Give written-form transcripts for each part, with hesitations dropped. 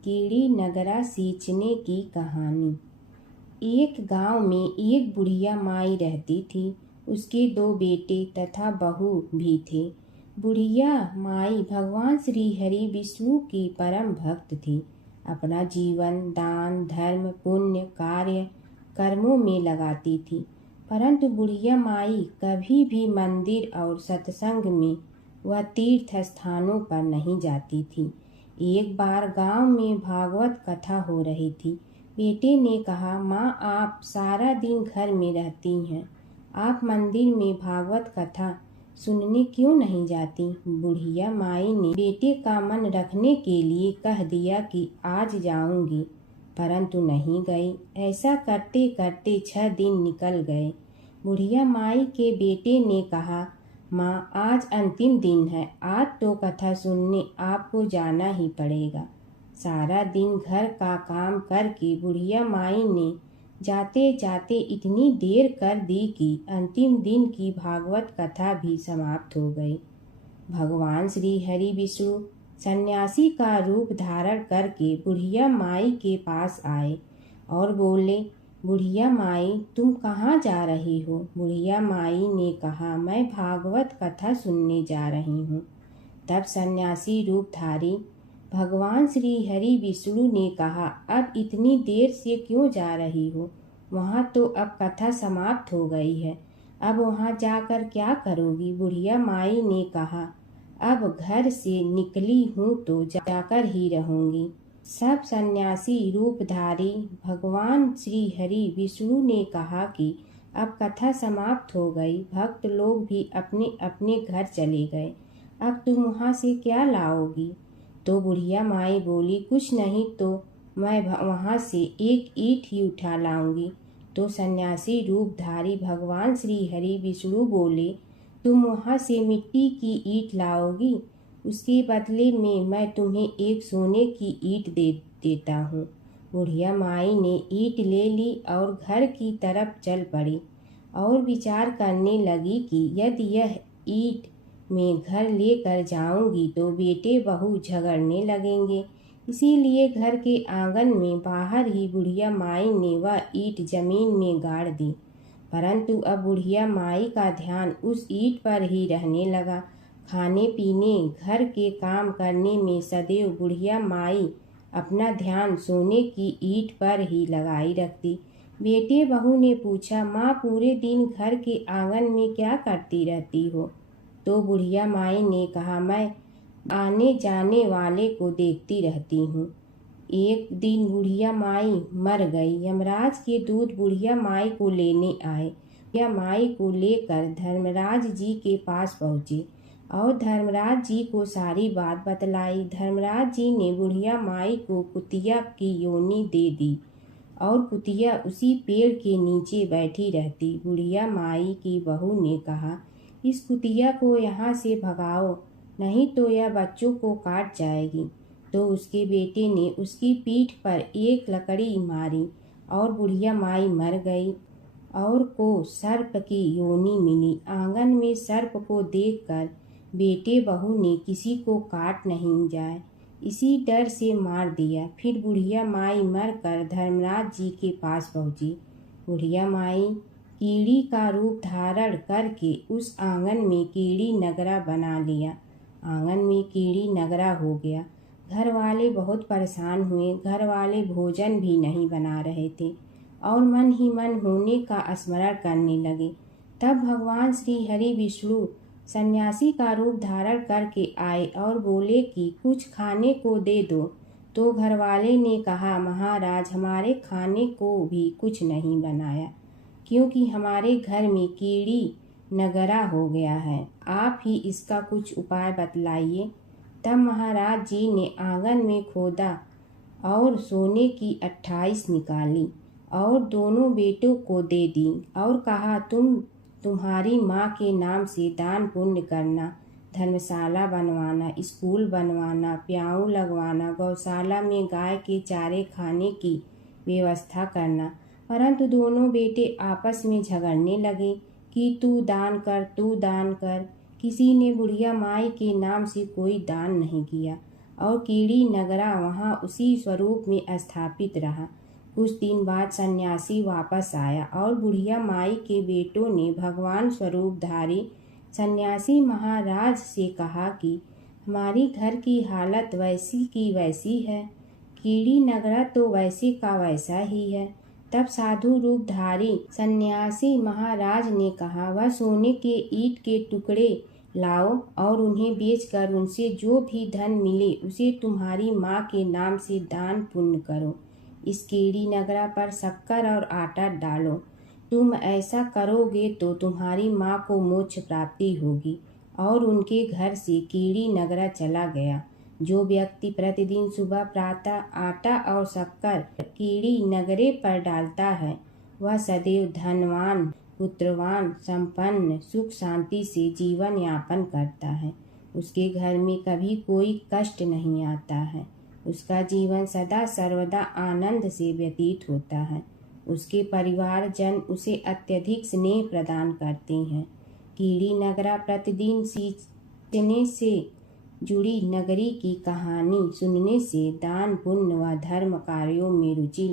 कीड़ी नगरा सींचने की कहानी। एक गांव में एक बुढ़िया माई रहती थी। उसके 2 बेटे तथा बहू भी थे। बुढ़िया माई भगवान श्री हरि विष्णु की परम भक्त थी। अपना जीवन दान धर्म पुण्य कार्य कर्मों में लगाती थी। परंतु बुढ़िया माई कभी भी मंदिर और सत्संग में वह तीर्थ स्थानों पर नहीं जाती थी। एक बार गांव में भागवत कथा हो रही थी। बेटे ने कहा, माँ आप सारा दिन घर में रहती हैं, आप मंदिर में भागवत कथा सुनने क्यों नहीं जाती? बुढ़िया माई ने बेटे का मन रखने के लिए कह दिया कि आज जाऊंगी, परंतु नहीं गई। ऐसा करते करते 6 दिन निकल गए। बुढ़िया माई के बेटे ने कहा, माँ आज अंतिम दिन है, आज तो कथा सुनने आपको जाना ही पड़ेगा। सारा दिन घर का काम करके बुढ़िया माई ने जाते जाते इतनी देर कर दी कि अंतिम दिन की भागवत कथा भी समाप्त हो गई। भगवान श्री हरि विष्णु सन्यासी का रूप धारण करके बुढ़िया माई के पास आए और बोले, बुढ़िया माई तुम कहाँ जा रही हो? बुढ़िया माई ने कहा, मैं भागवत कथा सुनने जा रही हूँ। तब सन्यासी रूपधारी भगवान श्री हरि विष्णु ने कहा, अब इतनी देर से क्यों जा रही हो? वहाँ तो अब कथा समाप्त हो गई है, अब वहाँ जाकर क्या करोगी? बुढ़िया माई ने कहा, अब घर से निकली हूँ तो जाकर ही रहूंगी। सब सन्यासी रूपधारी भगवान श्री हरि विष्णु ने कहा कि अब कथा समाप्त हो गई, भक्त लोग भी अपने अपने घर चले गए, अब तुम वहाँ से क्या लाओगी? तो बुढ़िया माई बोली, कुछ नहीं तो मैं वहाँ से एक ईंट ही उठा लाऊंगी। तो सन्यासी रूपधारी भगवान श्री हरि विष्णु बोले, तुम वहाँ से मिट्टी की ईंट लाओगी, उसके बदले में मैं तुम्हें एक सोने की ईंट देता हूँ। बुढ़िया माई ने ईंट ले ली और घर की तरफ चल पड़ी और विचार करने लगी कि यदि यह ईंट मैं घर लेकर जाऊंगी तो बेटे बहू झगड़ने लगेंगे। इसीलिए घर के आंगन में बाहर ही बुढ़िया माई ने वह ईंट जमीन में गाड़ दी। परंतु अब बुढ़िया माई का ध्यान उस ईंट पर ही रहने लगा। खाने पीने घर के काम करने में सदैव बुढ़िया माई अपना ध्यान सोने की ईंट पर ही लगाई रखती। बेटे बहू ने पूछा, माँ पूरे दिन घर के आंगन में क्या करती रहती हो? तो बुढ़िया माई ने कहा, मैं आने जाने वाले को देखती रहती हूँ। एक दिन बुढ़िया माई मर गई। यमराज के दूत बुढ़िया माई को लेने आए। बुढ़िया माई को लेकर धर्मराज जी के पास पहुँचे और धर्मराज जी को सारी बात बतलाई। धर्मराज जी ने बुढ़िया माई को कुतिया की योनि दे दी और कुतिया उसी पेड़ के नीचे बैठी रहती। बुढ़िया माई की बहू ने कहा, इस कुतिया को यहाँ से भगाओ, नहीं तो यह बच्चों को काट जाएगी। तो उसके बेटे ने उसकी पीठ पर एक लकड़ी मारी और बुढ़िया माई मर गई और को सर्प की योनि मिली। आंगन में सर्प को देखकर बेटे बहू ने किसी को काट नहीं जाए इसी डर से मार दिया। फिर बुढ़िया माई मरकर धर्मराज जी के पास पहुंची। बुढ़िया माई कीड़ी का रूप धारण करके उस आंगन में कीड़ी नगरा बना लिया। आंगन में कीड़ी नगरा हो गया। घर वाले बहुत परेशान हुए। घर वाले भोजन भी नहीं बना रहे थे और मन ही मन होने का स्मरण करने लगे। तब भगवान श्री हरि विष्णु सन्यासी का रूप धारण करके आए और बोले कि कुछ खाने को दे दो। तो घरवाले ने कहा, महाराज हमारे खाने को भी कुछ नहीं बनाया, क्योंकि हमारे घर में कीड़ी नगरा हो गया है, आप ही इसका कुछ उपाय बतलाइए। तब महाराज जी ने आंगन में खोदा और सोने की 28 निकाली और दोनों बेटों को दे दी और कहा, तुम्हारी माँ के नाम से दान पुण्य करना, धर्मशाला बनवाना, स्कूल बनवाना, प्याऊ लगवाना, गौशाला में गाय के चारे खाने की व्यवस्था करना। परंतु दोनों बेटे आपस में झगड़ने लगे कि तू दान कर, तू दान कर। किसी ने बुढ़िया माई के नाम से कोई दान नहीं किया और कीड़ी नगरा वहाँ उसी स्वरूप में स्थापित रहा। कुछ दिन बाद सन्यासी वापस आया और बुढ़िया माई के बेटों ने भगवान स्वरूपधारी सन्यासी महाराज से कहा कि हमारी घर की हालत वैसी की वैसी है, कीड़ी नगरा तो वैसे का वैसा ही है। तब साधु रूपधारी सन्यासी महाराज ने कहा, वह सोने के ईंट के टुकड़े लाओ और उन्हें बेचकर उनसे जो भी धन मिले उसे तुम्हारी माँ के नाम से दान पुण्य करो। इस कीड़ी नगरा पर शक्कर और आटा डालो। तुम ऐसा करोगे तो तुम्हारी माँ को मोक्ष प्राप्ति होगी। और उनके घर से कीड़ी नगरा चला गया। जो व्यक्ति प्रतिदिन सुबह प्रातः आटा और शक्कर कीड़ी नगरे पर डालता है वह सदैव धनवान, पुत्रवान, संपन्न, सुख शांति से जीवन यापन करता है। उसके घर में कभी कोई कष्ट नहीं आता है। उसका जीवन सदा सर्वदा आनंद से व्यतीत होता है। उसके परिवारजन उसे अत्यधिक स्नेह प्रदान करते हैं। कीड़ी नगरा प्रतिदिन सींचने से जुड़ी नगरी की कहानी सुनने से, दान पुण्य व धर्म कार्यों में रुचि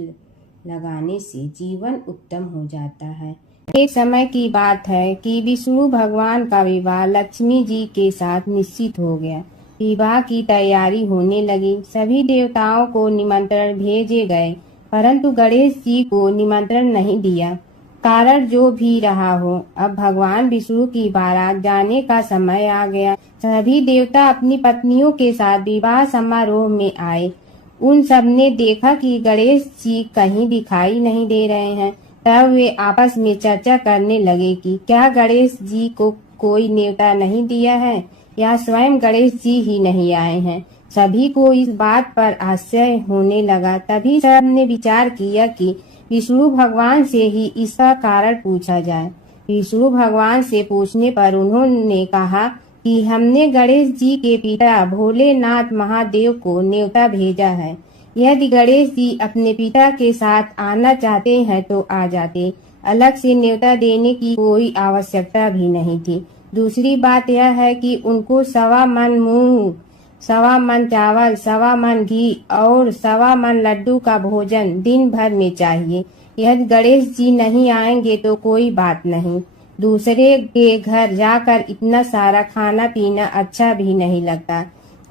लगाने से जीवन उत्तम हो जाता है। एक समय की बात है कि विष्णु भगवान का विवाह लक्ष्मी जी के साथ निश्चित हो गया। विवाह की तैयारी होने लगी। सभी देवताओं को निमंत्रण भेजे गए, परंतु गणेश जी को निमंत्रण नहीं दिया। कारण जो भी रहा हो, अब भगवान विष्णु की बारात जाने का समय आ गया। सभी देवता अपनी पत्नियों के साथ विवाह समारोह में आए। उन सब ने देखा कि गणेश जी कहीं दिखाई नहीं दे रहे हैं। तब वे आपस में चर्चा करने लगे कि क्या गणेश जी को कोई न्योता नहीं दिया है या स्वयं गणेश जी ही नहीं आए हैं। सभी को इस बात पर आश्चर्य होने लगा। तभी सबने विचार किया कि विष्णु भगवान से ही इसका कारण पूछा जाए। विष्णु भगवान से पूछने पर उन्होंने कहा कि हमने गणेश जी के पिता भोलेनाथ महादेव को न्योता भेजा है। यदि गणेश जी अपने पिता के साथ आना चाहते हैं तो आ जाते। अलग से न्योता देने की कोई आवश्यकता भी नहीं थी। दूसरी बात यह है कि उनको 1.25 मन मूंग, 1.25 मन चावल, 1.25 मन घी और 1.25 मन लड्डू का भोजन दिन भर में चाहिए। यदि गणेश जी नहीं आएंगे तो कोई बात नहीं। दूसरे के घर जाकर इतना सारा खाना पीना अच्छा भी नहीं लगता।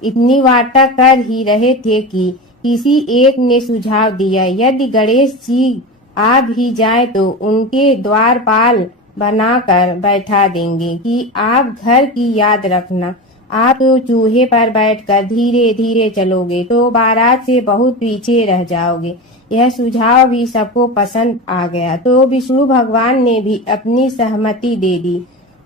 इतनी वार्ता कर ही रहे थे कि किसी एक ने सुझाव दिया, यदि गणेश जी आ भी जाए तो उनके द्वारपाल बनाकर बैठा देंगे कि आप घर की याद रखना। आप तो चूहे पर बैठकर धीरे धीरे चलोगे तो बारात से बहुत पीछे रह जाओगे। यह सुझाव भी सबको पसंद आ गया तो विष्णु भगवान ने भी अपनी सहमति दे दी।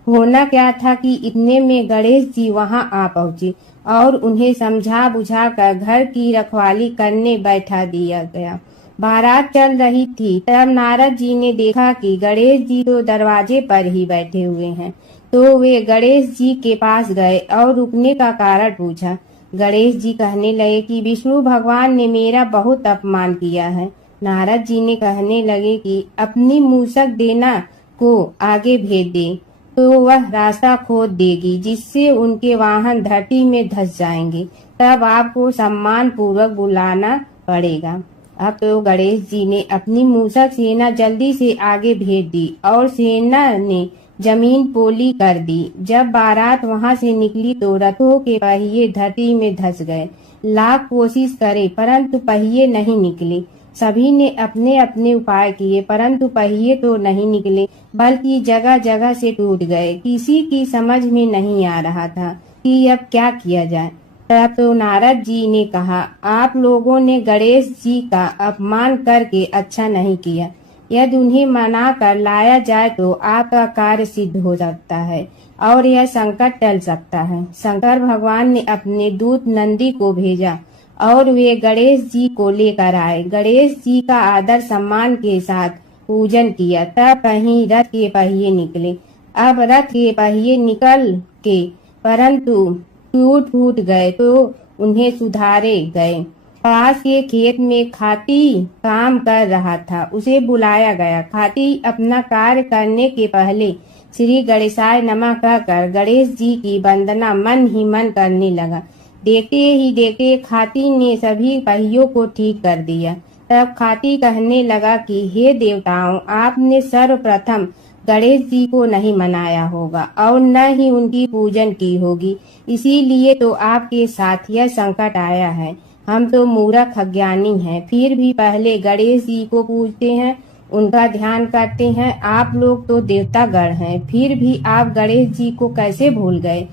होना क्या था कि इतने में गणेश जी वहां आ पहुंचे और उन्हें समझा बुझाकर घर की रखवाली करने बैठा दिया गया। बारात चल रही थी। तब नारद जी ने देखा कि गणेश जी तो दरवाजे पर ही बैठे हुए हैं। तो वे गणेश जी के पास गए और रुकने का कारण पूछा। गणेश जी कहने लगे कि विष्णु भगवान ने मेरा बहुत अपमान किया है। नारद जी ने कहने लगे कि अपनी मूसक देना को आगे भेज दे तो वह रास्ता खोद देगी, जिससे उनके वाहन धरती में धंस जाएंगे। तब आपको सम्मान पूर्वक बुलाना पड़ेगा। अब तो गणेश जी ने अपनी मूसक सेना जल्दी से आगे भेज दी और सेना ने जमीन पोली कर दी। जब बारात वहां से निकली तो रथों के पहिए धरती में धंस गए। लाख कोशिश करे परंतु पहिए नहीं निकले। सभी ने अपने अपने उपाय किए परंतु पहिए तो नहीं निकले, बल्कि जगह जगह से टूट गए। किसी की समझ में नहीं आ रहा था कि अब क्या किया जाए। तब तो नारद जी ने कहा, आप लोगों ने गणेश जी का अपमान करके अच्छा नहीं किया। यदि उन्हें मना कर लाया जाए तो आपका कार्य सिद्ध हो सकता है और यह संकट टल सकता है। शंकर भगवान ने अपने दूत नंदी को भेजा और वे गणेश जी को लेकर आए। गणेश जी का आदर सम्मान के साथ पूजन किया। तब कहीं रथ के पहिए निकले। अब रथ के पहिए निकल के परंतु टूट गए तो उन्हें सुधारे गए। पास के खेत में खाती काम कर रहा था, उसे बुलाया गया। खाती अपना कार्य करने के पहले श्री गणेशाय नमः कहकर गणेश जी की वंदना मन ही मन करने लगा। देखते ही देखते खाती ने सभी पहियों को ठीक कर दिया। तब खाती कहने लगा कि हे देवताओं, आपने सर्वप्रथम गणेश जी को नहीं मनाया होगा और न ही उनकी पूजन की होगी, इसीलिए तो आपके साथ यह संकट आया है। हम तो मूर्ख अज्ञानी हैं, फिर भी पहले गणेश जी को पूजते हैं, उनका ध्यान करते हैं। आप लोग तो देवतागण हैं, फिर भी आप गणेश जी को कैसे भूल गए?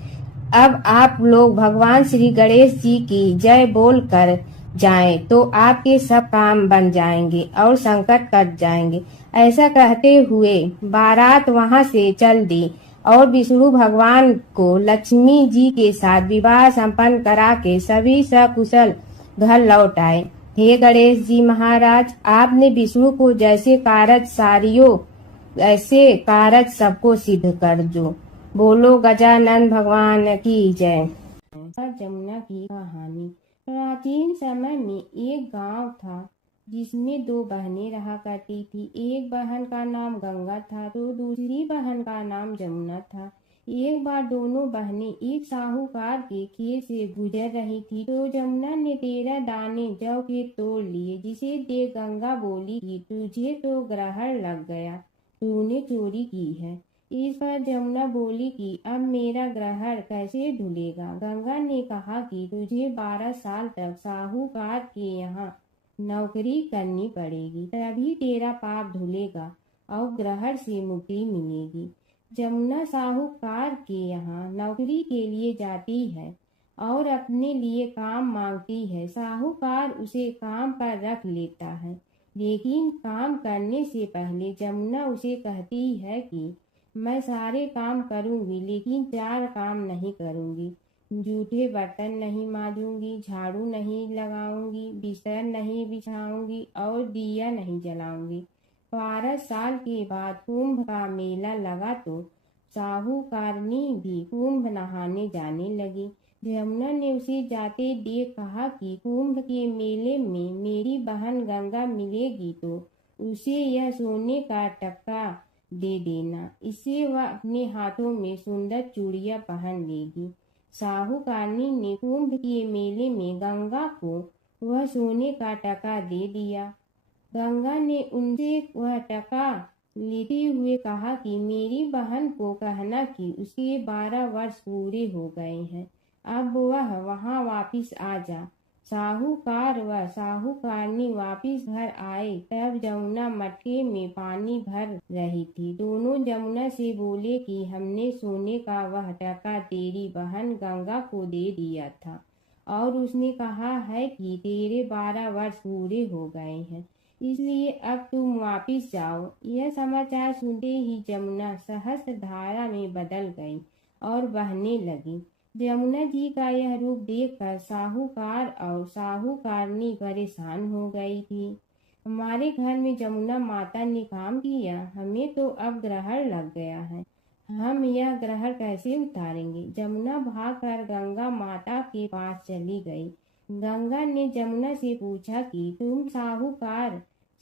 अब आप लोग भगवान श्री गणेश जी की जय बोल कर जाएं तो आपके सब काम बन जाएंगे और संकट कट जाएंगे। ऐसा कहते हुए बारात वहां से चल दी और विष्णु भगवान को लक्ष्मी जी के साथ विवाह संपन्न करा के सभी सकुशल घर लौट आए। हे गणेश जी महाराज, आपने विष्णु को जैसे कारज सारियो ऐसे कारज सबको सिद्ध कर दो। बोलो गजानन भगवान की जय। जमुना की कहानी। प्राचीन समय में एक गांव था जिसमें दो बहनें रहा करती थी। एक बहन का नाम गंगा था तो दूसरी बहन का नाम जमुना था। एक बार दोनों बहनें एक साहूकार के खेत से गुजर रही थी तो जमुना ने 13 दाने जौ के तोड़ लिए, जिसे देख गंगा बोली कि तुझे तो ग्रहण लग गया, तूने चोरी की है। इस पर जमुना बोली कि अब मेरा ग्रहण कैसे धुलेगा। गंगा ने कहा कि तुझे 12 साल तक साहूकार के यहाँ नौकरी करनी पड़ेगी, तभी तेरा पाप धुलेगा और ग्रहण से मुक्ति मिलेगी। जमुना साहूकार के यहाँ नौकरी के लिए जाती है और अपने लिए काम मांगती है। साहूकार उसे काम पर रख लेता है, लेकिन काम करने से पहले जमुना उसे कहती है कि मैं सारे काम करूंगी लेकिन 4 काम नहीं करूंगी। जूठे बर्तन नहीं मांजूंगी, झाड़ू नहीं लगाऊंगी, बिस्तर नहीं बिछाऊंगी और दिया नहीं जलाऊंगी। 12 साल के बाद कुंभ का मेला लगा तो साहूकारनी भी कुंभ नहाने जाने लगी। जमुना ने उसे जाते देख कहा कि कुंभ के मेले में मेरी बहन गंगा मिलेगी तो उसे यह सोने का टक्का दे देना, इससे वह अपने हाथों में सुंदर चूड़ियां पहन लेगी। साहूकारनी ने कुंभ के मेले में गंगा को वह सोने का टका दे दिया। गंगा ने उनसे वह टका लेते हुए कहा कि मेरी बहन को कहना कि उसके 12 वर्ष पूरे हो गए हैं, अब वह वहां वापिस आ जा। साहूकार व साहूकारनी वापिस घर आए तब जमुना मटके में पानी भर रही थी। दोनों जमुना से बोले कि हमने सोने का वह टका तेरी बहन गंगा को दे दिया था और उसने कहा है कि तेरे 12 वर्ष पूरे हो गए हैं, इसलिए अब तुम वापिस जाओ। यह समाचार सुनते ही जमुना सहस्त्र धारा में बदल गई और बहने लगी। जमुना जी का यह रूप देखकर साहूकार और साहूकारनी परेशान हो गई थी। हमारे घर में जमुना माता ने काम किया, हमें तो अब ग्रहण लग गया है, हम यह ग्रहण कैसे उतारेंगे। जमुना भागकर गंगा माता के पास चली गई। गंगा ने जमुना से पूछा कि तुम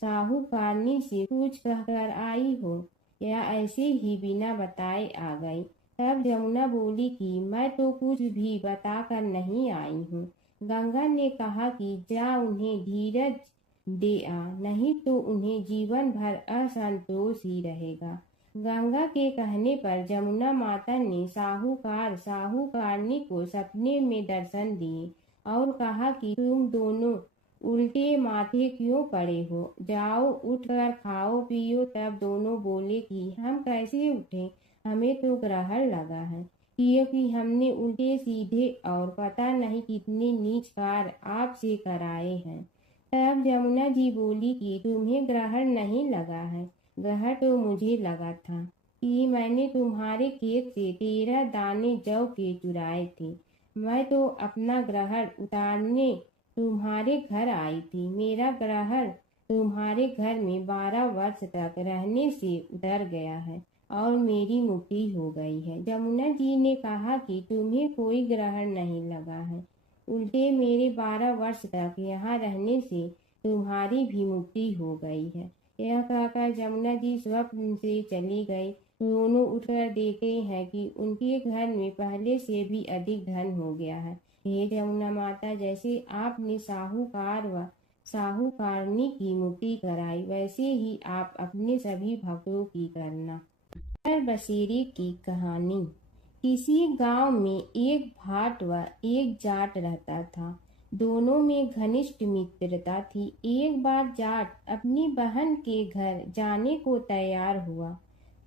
साहूकारनी से कुछ कहकर आई हो या ऐसे ही बिना बताए आ गई। तब जमुना बोली कि मैं तो कुछ भी बताकर नहीं आई हूँ। गंगा ने कहा कि जा उन्हें धीरज दे आ, नहीं तो उन्हें जीवन भर असंतोष ही रहेगा। गंगा के कहने पर जमुना माता ने साहूकारनी को सपने में दर्शन दिए और कहा कि तुम दोनों उल्टे माथे क्यों पड़े हो, जाओ उठकर खाओ पियो। तब दोनों बोले कि हम कैसे उठें, हमें तो ग्रहण लगा है, क्योंकि हमने उल्टे सीधे और पता नहीं कितने नीच कार्य आपसे कराए हैं। तब जमुना जी बोली कि तुम्हें ग्रहण नहीं लगा है, ग्रहण तो मुझे लगा था कि मैंने तुम्हारे खेत से 13 दाने जौ के चुराए थे। मैं तो अपना ग्रहण उतारने तुम्हारे घर आई थी। मेरा ग्रहण तुम्हारे घर में 12 वर्ष तक रहने से उतर गया है और मेरी मुक्ति हो गई है। जमुना जी ने कहा कि तुम्हें कोई ग्रहण नहीं लगा है, उल्टे मेरे 12 वर्ष तक यहाँ रहने से तुम्हारी भी मुक्ति हो गई है। यह कहकर जमुना जी स्वप्न से चली गई। दोनों उठकर देखते हैं कि उनके घर में पहले से भी अधिक धन हो गया है। हे जमुना माता, जैसे आपने साहूकार व साहूकारनी की मुक्ति कराई, वैसे ही आप अपने सभी भक्तों की करना। नगर बसेरे की कहानी। किसी गांव में एक भाट व एक जाट रहता था। दोनों में घनिष्ठ मित्रता थी। एक बार जाट अपनी बहन के घर जाने को तैयार हुआ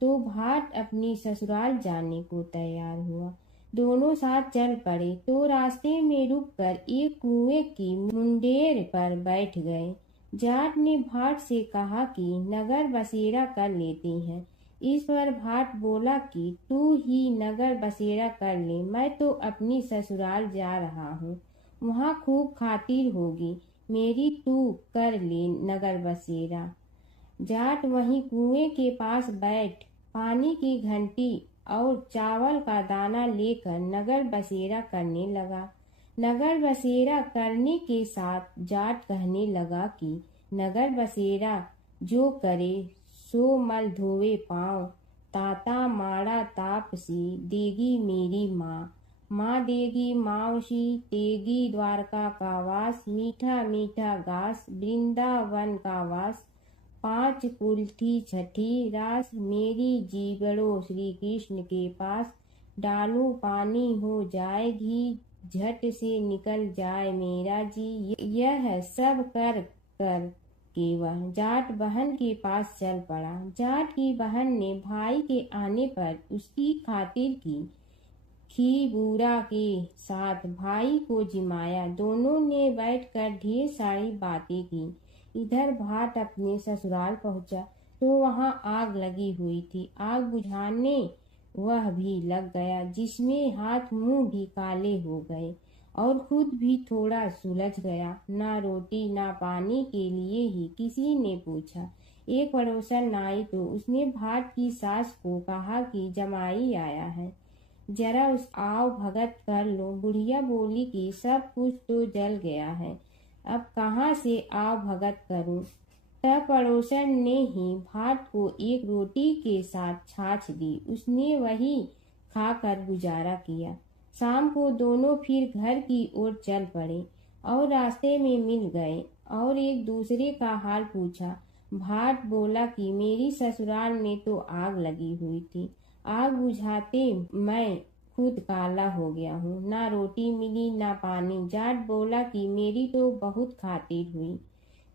तो भाट अपनी ससुराल जाने को तैयार हुआ। दोनों साथ चल पड़े तो रास्ते में रुककर एक कुएं की मुंडेर पर बैठ गए। जाट ने भाट से कहा कि नगर बसेरा कर लेते हैं। इस पर भाट बोला कि तू ही नगर बसेरा कर ले, मैं तो अपनी ससुराल जा रहा हूँ, वहाँ खूब खातिर होगी मेरी, तू कर ले नगर बसेरा। जाट वहीं कुएं के पास बैठ पानी की घंटी और चावल का दाना लेकर नगर बसेरा करने लगा। नगर बसेरा करने के साथ जाट कहने लगा कि नगर बसेरा जो करे सो मल धोवे पाँव, ताता माड़ा तापसी देगी मेरी माँ, माँ देगी मावशी तेगी द्वारका का वास, मीठा मीठा घास वृंदावन का वास, पांच कुल्ठी छठी रास, मेरी जीवड़ो श्री कृष्ण के पास, डालू पानी हो जाए घी, झट से निकल जाए मेरा जी। यह सब कर कर के वह जाट बहन के पास चल पड़ा। जाट की बहन ने भाई के आने पर उसकी खातिर की खी बूढ़ा के साथ भाई को जिमाया। दोनों ने बैठकर ढेर सारी बातें की। इधर भाट अपने ससुराल पहुंचा तो वहां आग लगी हुई थी। आग बुझाने वह भी लग गया, जिसमें हाथ मुंह भी काले हो गए और खुद भी थोड़ा सुलझ गया। ना रोटी ना पानी के लिए ही किसी ने पूछा। एक पड़ोसन आई तो उसने भाट की सास को कहा कि जमाई आया है, जरा उस आओ भगत कर लो। बुढ़िया बोली कि सब कुछ तो जल गया है, अब कहाँ से आओ भगत करूं। तब पड़ोसन ने ही भाट को एक रोटी के साथ छाछ दी। उसने वही खाकर गुजारा किया। शाम को दोनों फिर घर की ओर चल पड़े और रास्ते में मिल गए और एक दूसरे का हाल पूछा। भाट बोला कि मेरी ससुराल में तो आग लगी हुई थी, आग बुझाते मैं खुद काला हो गया हूँ, ना रोटी मिली ना पानी। जाट बोला कि मेरी तो बहुत खातिर हुई।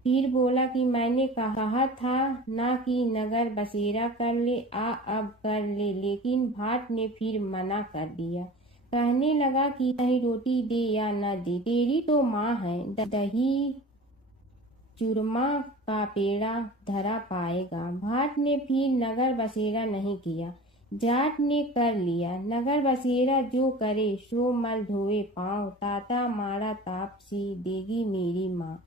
फिर बोला कि मैंने कहा था ना कि नगर बसेरा कर ले, आ अब कर ले, लेकिन भाट ने फिर मना कर दिया। कहने लगा कि चाहे रोटी दे या न दे, तेरी तो माँ है, दही चूरमा का पेड़ा धरा पाएगा। भाट ने फिर नगर बसेरा नहीं किया। जाट ने कर लिया। नगर बसेरा जो करे सो मल धोए पाँव, ताता माड़ा तापसी देगी मेरी माँ,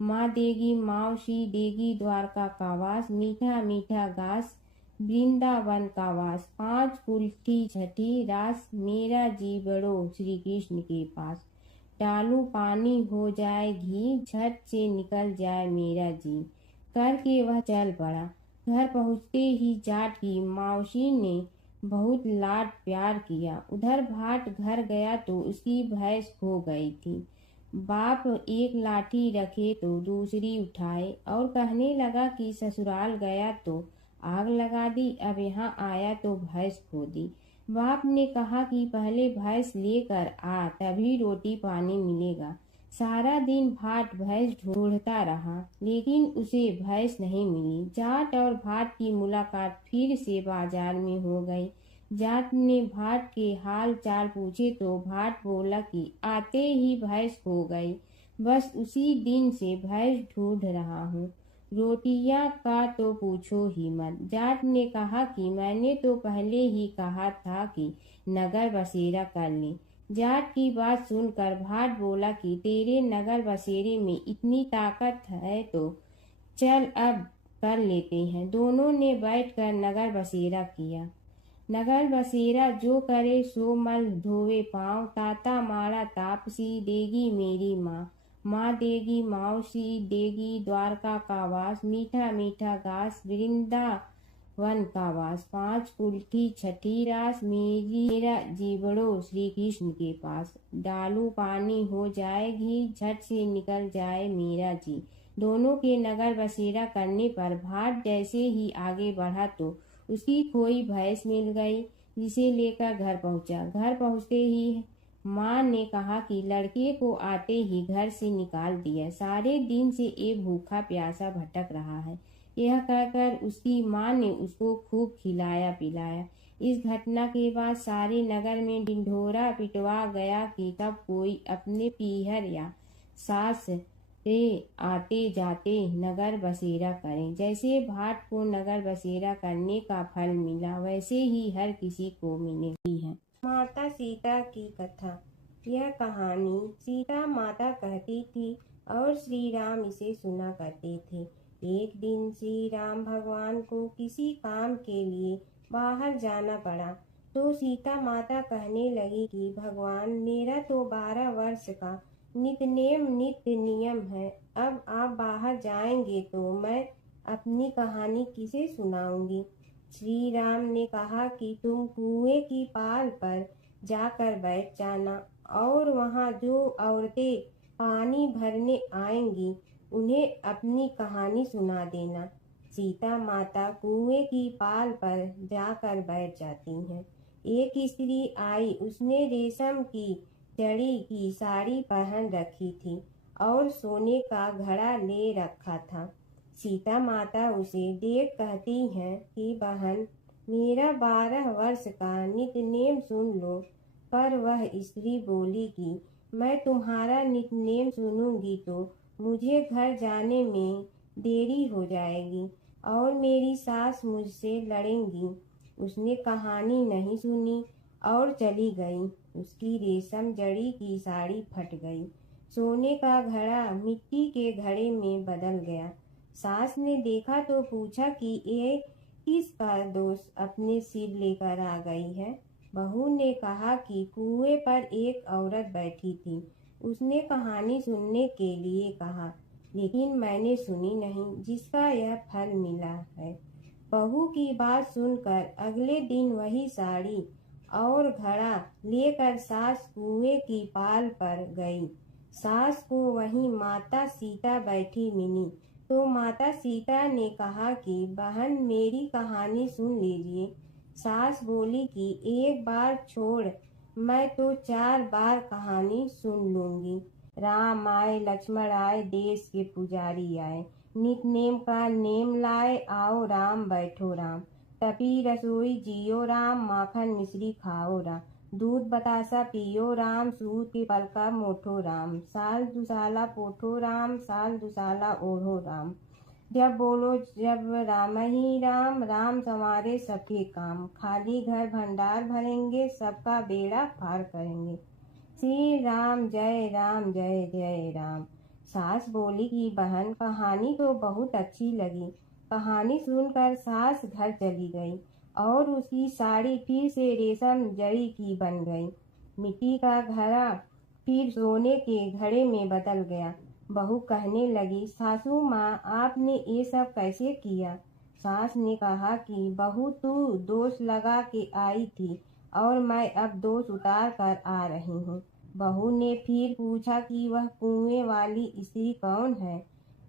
माँ देगी मावशी देगी द्वारका का वास, मीठा मीठा घास वृंदावन का वास, पांच कुल्ठी छठी रास, मेरा जी बड़ो श्री कृष्ण के पास, डालू पानी हो जाए घी, झट से निकल जाए मेरा जी। करके वह चल पड़ा। घर पहुँचते ही जाट की मावशी ने बहुत लाड प्यार किया। उधर भाट घर गया तो उसकी भैंस खो गई थी। बाप एक लाठी रखे तो दूसरी उठाए और कहने लगा कि ससुराल गया तो आग लगा दी, अब यहाँ आया तो भैंस खो दी। बाप ने कहा कि पहले भैंस लेकर आ, तभी रोटी पानी मिलेगा। सारा दिन भाट भैंस ढूंढता रहा, लेकिन उसे भैंस नहीं मिली। जाट और भाट की मुलाकात फिर से बाजार में हो गई। जाट ने भाट के हाल चाल पूछे तो भाट बोला कि आते ही भैंस खो गई, बस उसी दिन से भैंस ढूंढ रहा हूँ। रोटियां का तो पूछो ही मत। जाट ने कहा कि मैंने तो पहले ही कहा था कि नगर बसेरा कर ले। जाट की बात सुनकर भाट बोला कि तेरे नगर बसेरे में इतनी ताकत है तो चल अब कर लेते हैं। दोनों ने बैठकर नगर बसेरा किया। नगर बसेरा जो करे सो मल धोवे पाँव, ताता माड़ा तापसी देगी मेरी माँ, माँ देगी मावशी देगी द्वारका का वास, मीठा मीठा घास वृंदावन वन का वास। 5 कुल की छठी रास, मेरा जीवड़ो श्री कृष्ण के पास। डालू पानी हो जाए घी, झट से निकल जाए मेरा जी। दोनों के नगर बसेरा करने पर भाट जैसे ही आगे बढ़ा तो उसकी खोई भैंस मिल गई, जिसे लेकर घर पहुंचा। घर पहुंचते ही माँ ने कहा कि लड़के को आते ही घर से निकाल दिया, सारे दिन से ये भूखा प्यासा भटक रहा है। यह कहकर उसकी माँ ने उसको खूब खिलाया पिलाया। इस घटना के बाद सारे नगर में ढिंढोरा पिटवा गया कि तब कोई अपने पीहर या सास से आते जाते नगर बसेरा करें। जैसे भाट को नगर बसेरा करने का फल मिला, वैसे ही हर किसी को मिलेगी है। माता सीता की कथा। यह कहानी सीता माता कहती थी और श्री राम इसे सुना करते थे। एक दिन श्री राम भगवान को किसी काम के लिए बाहर जाना पड़ा, तो सीता माता कहने लगी कि भगवान, मेरा तो 12 वर्ष का नित्य नियम है। अब आप बाहर जाएंगे तो मैं अपनी कहानी किसे सुनाऊंगी। श्री राम ने कहा कि तुम कुएं की पाल पर जाकर बैठ जाना और वहां जो औरतें पानी भरने आएंगी उन्हें अपनी कहानी सुना देना। सीता माता कुएं की पाल पर जाकर बैठ जाती हैं। एक स्त्री आई, उसने रेशम की जड़ी की साड़ी पहन रखी थी और सोने का घड़ा ले रखा था। सीता माता उसे देख कहती हैं कि बहन, मेरा 12 वर्ष का नित्य नेम सुन लो। पर वह स्त्री बोली कि मैं तुम्हारा नित्य नेम सुनूंगी तो मुझे घर जाने में देरी हो जाएगी और मेरी सास मुझसे लड़ेंगी। उसने कहानी नहीं सुनी और चली गई। उसकी रेशम जड़ी की साड़ी फट गई, सोने का घड़ा मिट्टी के घड़े में बदल गया। सास ने देखा तो पूछा कि ये किसका दोष अपने सिर लेकर आ गई है। बहू ने कहा कि कुएं पर एक औरत बैठी थी, उसने कहानी सुनने के लिए कहा, लेकिन मैंने सुनी नहीं, जिसका यह फल मिला है। बहू की बात सुनकर अगले दिन वही साड़ी और घड़ा लेकर सास कुएं की पाल पर गई। सास को वहीं माता सीता बैठी मिली, तो माता सीता ने कहा कि बहन, मेरी कहानी सुन लीजिए। सास बोली कि एक बार छोड़, मैं तो 4 बार कहानी सुन लूंगी। राम आए लक्ष्मण आए, देश के पुजारी आए, नित नेम का नेम लाए, आओ राम बैठो राम। तपी रसोई जियो राम, माखन मिश्री खाओ राम। दूध बतासा पियो राम, सूत के पलका मोठो राम। साल दुसाला पोठो राम, साल दुसाला ओढ़ो राम। जब बोलो जब राम ही राम, राम संवारे सबके काम। खाली घर भंडार भरेंगे, सबका बेड़ा पार करेंगे। श्री राम जय राम जय जय राम। सास बोली कि बहन, कहानी तो बहुत अच्छी लगी। कहानी सुनकर सास घर चली गई और उसकी साड़ी फिर से रेशम जड़ी की बन गई। मिट्टी का घड़ा फिर सोने के घड़े में बदल गया। बहू कहने लगी, सासू माँ, आपने ये सब कैसे किया। सास ने कहा कि बहू, तू दोष लगा के आई थी और मैं अब दोष उतार कर आ रही हूँ। बहू ने फिर पूछा कि वह कुएं वाली स्त्री कौन है।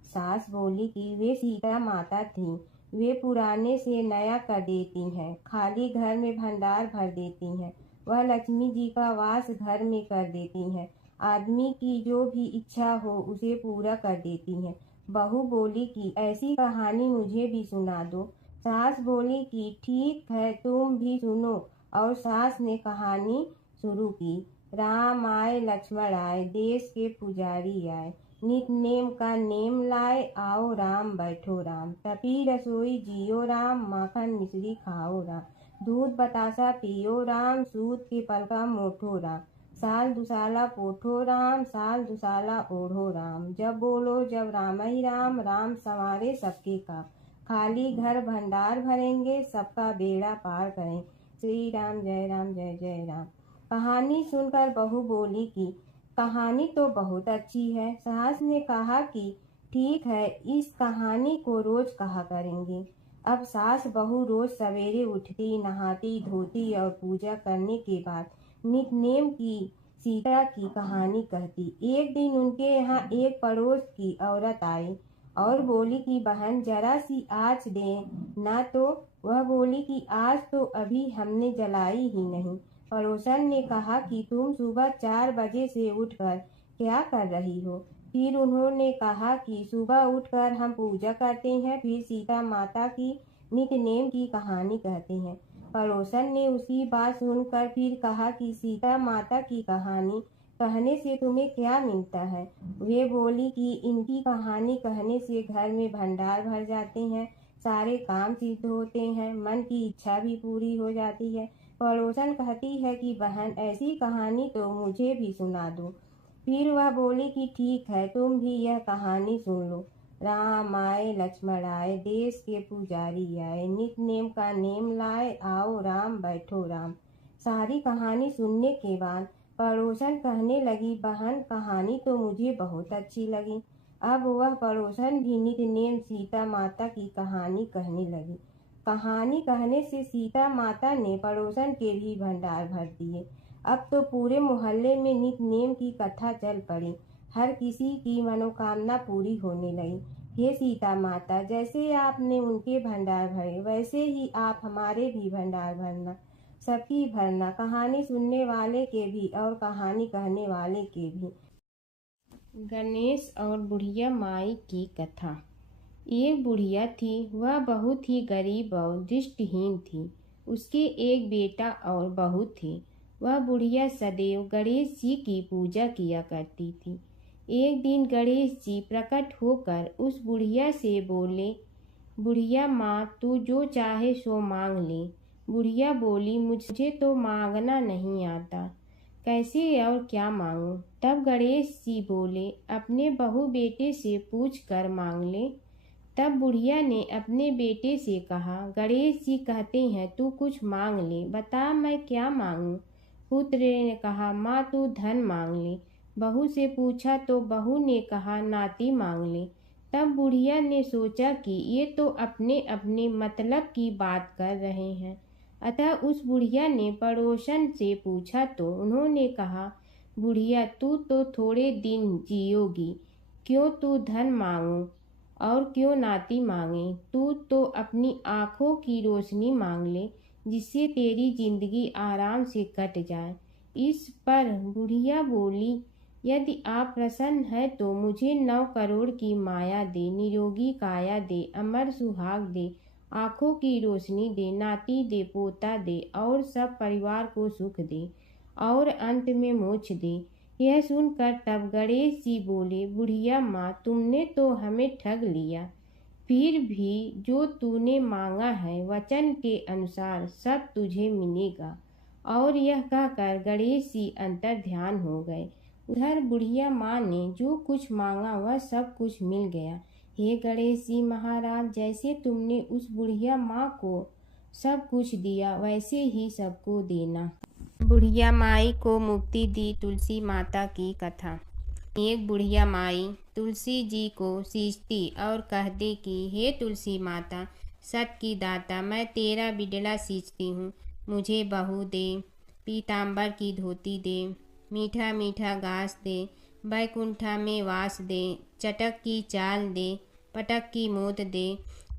सास बोली कि वे सीता माता थी। वे पुराने से नया कर देती हैं, खाली घर में भंडार भर देती हैं। वह लक्ष्मी जी का वास घर में कर देती हैं। आदमी की जो भी इच्छा हो उसे पूरा कर देती हैं। बहू बोली कि ऐसी कहानी मुझे भी सुना दो। सास बोली कि ठीक है, तुम भी सुनो। और सास ने कहानी शुरू की। राम आए लक्ष्मण आए, देश के पुजारी आए, नित नेम का नेम लाए, आओ राम बैठो राम। तपी रसोई जियो राम, माखन मिश्री खाओ राम। दूध बतासा पियो राम, सूत के पलका मोठो राम। साल दुसाला पोठो राम, साल दुसाला ओढ़ो राम। जब बोलो जब राम ही राम, राम संवारे सबके काम। खाली घर भंडार भरेंगे, सबका बेड़ा पार करें। श्री राम जय जय राम। कहानी सुनकर बहू बोली कि कहानी तो बहुत अच्छी है। सास ने कहा कि ठीक है, इस कहानी को रोज कहा करेंगे। अब सास बहू रोज सवेरे उठती, नहाती धोती और पूजा करने के बाद नित्य की सीता की कहानी कहती। एक दिन उनके यहाँ एक पड़ोस की औरत आई और बोली कि बहन जरा सी आँच दे ना। तो वह बोली कि आज तो अभी हमने जलाई ही नहीं। पड़ोसन ने कहा कि तुम सुबह 4 बजे से उठकर क्या कर रही हो? फिर उन्होंने कहा कि सुबह उठकर हम पूजा करते हैं, फिर सीता माता की नित्य नेम की कहानी कहते हैं। पड़ोसन ने उसकी बात सुनकर फिर कहा कि सीता माता की कहानी कहने से तुम्हें क्या मिलता है? वे बोली कि इनकी कहानी कहने से घर में भंडार भर जाते हैं, सारे काम सिद्ध होते हैं, मन की इच्छा भी पूरी हो जाती है। पड़ोसन कहती है कि बहन ऐसी कहानी तो मुझे भी सुना दो। फिर वह बोली कि ठीक है, तुम भी यह कहानी सुन लो। राम आए लक्ष्मण आए, देश के पुजारी आए, नित नेम का नेम लाए, आओ राम बैठो राम। सारी कहानी सुनने के बाद पड़ोसन कहने लगी, बहन कहानी तो मुझे बहुत अच्छी लगी। अब वह पड़ोसन भी नित नेम सीता माता की कहानी कहने लगी। कहानी कहने से सीता माता ने पड़ोसन के भी भंडार भर दिए। अब तो पूरे मोहल्ले में नित नेम की कथा चल पड़ी। हर किसी की मनोकामना पूरी होने लगी। हे सीता माता, जैसे आपने उनके भंडार भरे वैसे ही आप हमारे भी भंडार भरना, सबकी भरना, कहानी सुनने वाले के भी और कहानी कहने वाले के भी। गणेश और बुढ़िया माई की कथा। एक बुढ़िया थी, वह बहुत ही गरीब और दृष्टिहीन थी। उसके एक बेटा और बहू थे। वह बुढ़िया सदैव गणेश जी की पूजा किया करती थी। एक दिन गणेश जी प्रकट होकर उस बुढ़िया से बोले, बुढ़िया माँ, तू जो चाहे सो मांग ले। बुढ़िया बोली, मुझे तो मांगना नहीं आता, कैसे और क्या मांगूं? तब गणेश जी बोले, अपने बहू बेटे से पूछ कर मांग ले। तब बुढ़िया ने अपने बेटे से कहा, गणेश जी कहते हैं तू कुछ मांग ले, बता मैं क्या मांगूं? पुत्र ने कहा, माँ तू धन मांग ले। बहू से पूछा तो बहू ने कहा, नाती मांग ले। तब बुढ़िया ने सोचा कि ये तो अपने अपने मतलब की बात कर रहे हैं। अतः उस बुढ़िया ने पड़ोसन से पूछा तो उन्होंने कहा, बुढ़िया तू तो थोड़े दिन जियोगी, क्यों तू धन मांगो और क्यों नाती मांगे? तू तो अपनी आँखों की रोशनी मांग ले, जिससे तेरी जिंदगी आराम से कट जाए। इस पर बुढ़िया बोली, यदि आप प्रसन्न है तो मुझे 9 करोड़ की माया दे, निरोगी काया दे, अमर सुहाग दे, आँखों की रोशनी दे, नाती दे, पोता दे और सब परिवार को सुख दे और अंत में मोक्ष दे। यह सुनकर तब गणेश जी बोले, बुढ़िया माँ, तुमने तो हमें ठग लिया। फिर भी जो तूने मांगा है वचन के अनुसार सब तुझे मिलेगा। और यह कहकर गणेश जी अंतर ध्यान हो गए। उधर बुढ़िया माँ ने जो कुछ मांगा वह सब कुछ मिल गया। हे गणेश जी महाराज, जैसे तुमने उस बुढ़िया माँ को सब कुछ दिया वैसे ही सबको देना। बुढ़िया माई को मुक्ति दी। तुलसी माता की कथा। एक बुढ़िया माई तुलसी जी को सींचती और कहती कि हे तुलसी माता, सत की दाता, मैं तेरा बिडला सींचती हूँ, मुझे बहू दे, पीताम्बर की धोती दे, मीठा मीठा घास दे, बैकुंठा में वास दे, चटक की चाल दे, पटक की मोद दे,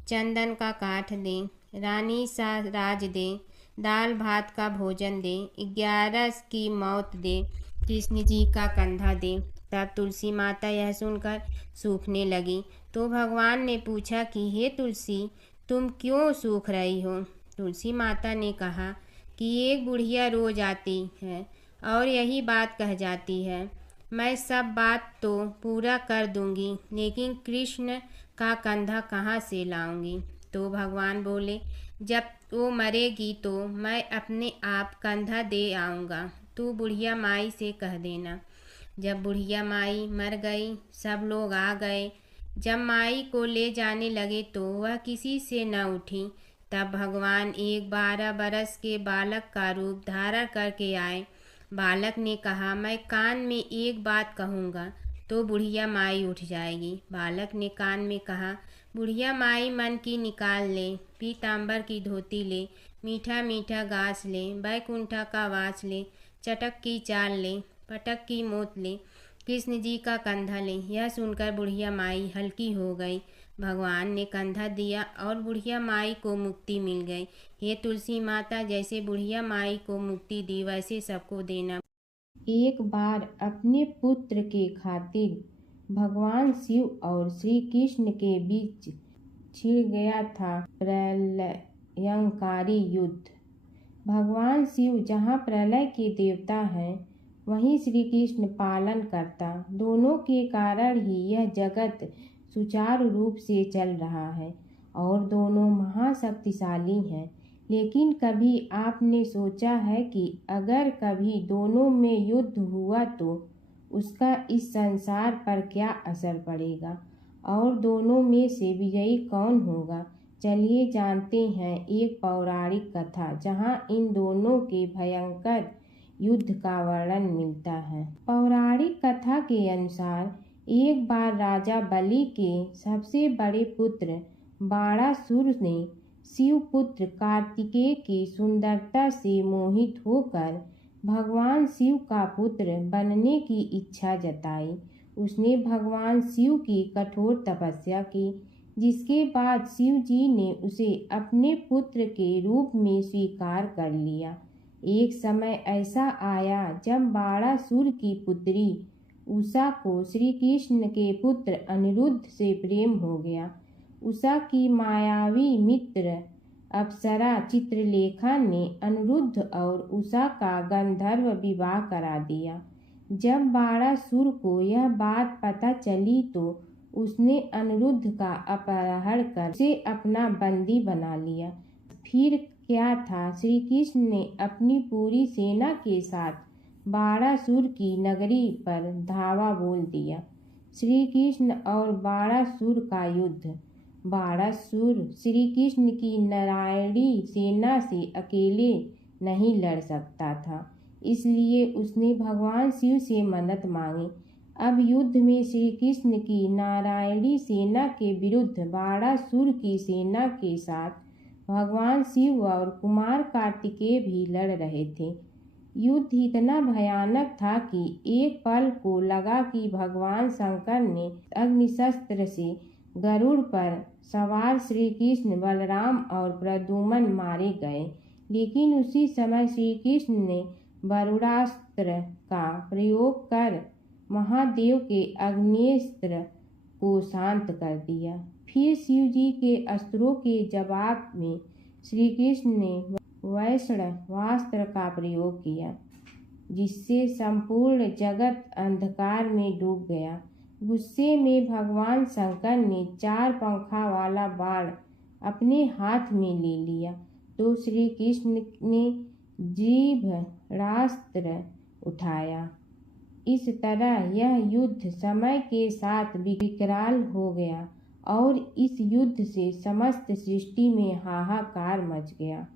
चंदन का काठ दे, रानी सा राज दे, दाल भात का भोजन दे, 11 की मौत दे, कृष्ण जी का कंधा दे। तब तुलसी माता यह सुनकर सूखने लगी। तो भगवान ने पूछा कि हे तुलसी, तुम क्यों सूख रही हो? तुलसी माता ने कहा कि एक बुढ़िया रोज आती है और यही बात कह जाती है, मैं सब बात तो पूरा कर दूंगी, लेकिन कृष्ण का कंधा कहाँ से लाऊंगी? तो भगवान बोले, जब वो मरेगी तो मैं अपने आप कंधा दे आऊँगा, तू बुढ़िया माई से कह देना। जब बुढ़िया माई मर गई, सब लोग आ गए। जब माई को ले जाने लगे तो वह किसी से न उठी। तब भगवान एक 12 बरस के बालक का रूप धारण करके आए। बालक ने कहा, मैं कान में एक बात कहूँगा, तो बुढ़िया माई उठ जाएगी। बालक ने कान में कहा, बुढ़िया माई मन की निकाल ले, पीताम्बर की धोती ले, मीठा मीठा घास ले, बैकुंठा का वास ले, चटक की चाल ले, पटक की मोत ले, कृष्ण जी का कंधा ले। यह सुनकर बुढ़िया माई हल्की हो गई। भगवान ने कंधा दिया और बुढ़िया माई को मुक्ति मिल गई। हे तुलसी माता, जैसे बुढ़िया माई को मुक्ति दी वैसे सबको देना। एक बार अपने पुत्र के खातिर भगवान शिव और श्री कृष्ण के बीच छिड़ गया था प्रलयंकारी युद्ध। भगवान शिव जहाँ प्रलय के देवता हैं, वहीं श्री कृष्ण पालन करता। दोनों के कारण ही यह जगत सुचारू रूप से चल रहा है और दोनों महाशक्तिशाली हैं। लेकिन कभी आपने सोचा है कि अगर कभी दोनों में युद्ध हुआ तो उसका इस संसार पर क्या असर पड़ेगा और दोनों में से विजयी कौन होगा? चलिए जानते हैं एक पौराणिक कथा जहां इन दोनों के भयंकर युद्ध का वर्णन मिलता है। पौराणिक कथा के अनुसार एक बार राजा बलि के सबसे बड़े पुत्र बाणासुर ने शिव पुत्र कार्तिकेय की सुंदरता से मोहित होकर भगवान शिव का पुत्र बनने की इच्छा जताई। उसने भगवान शिव की कठोर तपस्या की, जिसके बाद शिव जी ने उसे अपने पुत्र के रूप में स्वीकार कर लिया। एक समय ऐसा आया जब बाणासुर की पुत्री उषा को श्री कृष्ण के पुत्र अनिरुद्ध से प्रेम हो गया। उषा की मायावी मित्र अप्सरा चित्रलेखा ने अनिरुद्ध और उषा का गंधर्व विवाह करा दिया। जब बाणासुर को यह बात पता चली तो उसने अनिरुद्ध का अपहरण कर उसे अपना बंदी बना लिया। फिर क्या था, श्री कृष्ण ने अपनी पूरी सेना के साथ बाणासुर की नगरी पर धावा बोल दिया। श्री कृष्ण और बाणासुर का युद्ध। बाणासुर श्री कृष्ण की नारायणी सेना से अकेले नहीं लड़ सकता था, इसलिए उसने भगवान शिव से मदद मांगी। अब युद्ध में श्री कृष्ण की नारायणी सेना के विरुद्ध बाणासुर की सेना के साथ भगवान शिव और कुमार कार्तिकेय भी लड़ रहे थे। युद्ध इतना भयानक था कि एक पल को लगा कि भगवान शंकर ने अग्निशस्त्र से गरुड़ पर सवार श्री कृष्ण, बलराम और प्रद्युम्न मारे गए। लेकिन उसी समय श्री कृष्ण ने वरुणास्त्र का प्रयोग कर महादेव के अग्नेस्त्र को शांत कर दिया। फिर शिव जी के अस्त्रों के जवाब में श्री कृष्ण ने वैष्णवास्त्र का प्रयोग किया, जिससे संपूर्ण जगत अंधकार में डूब गया। गुस्से में भगवान शंकर ने 4 पंखा वाला बाण अपने हाथ में ले लिया तो श्री कृष्ण ने जीभरास्त्र उठाया। इस तरह यह युद्ध समय के साथ विकराल हो गया और इस युद्ध से समस्त सृष्टि में हाहाकार मच गया।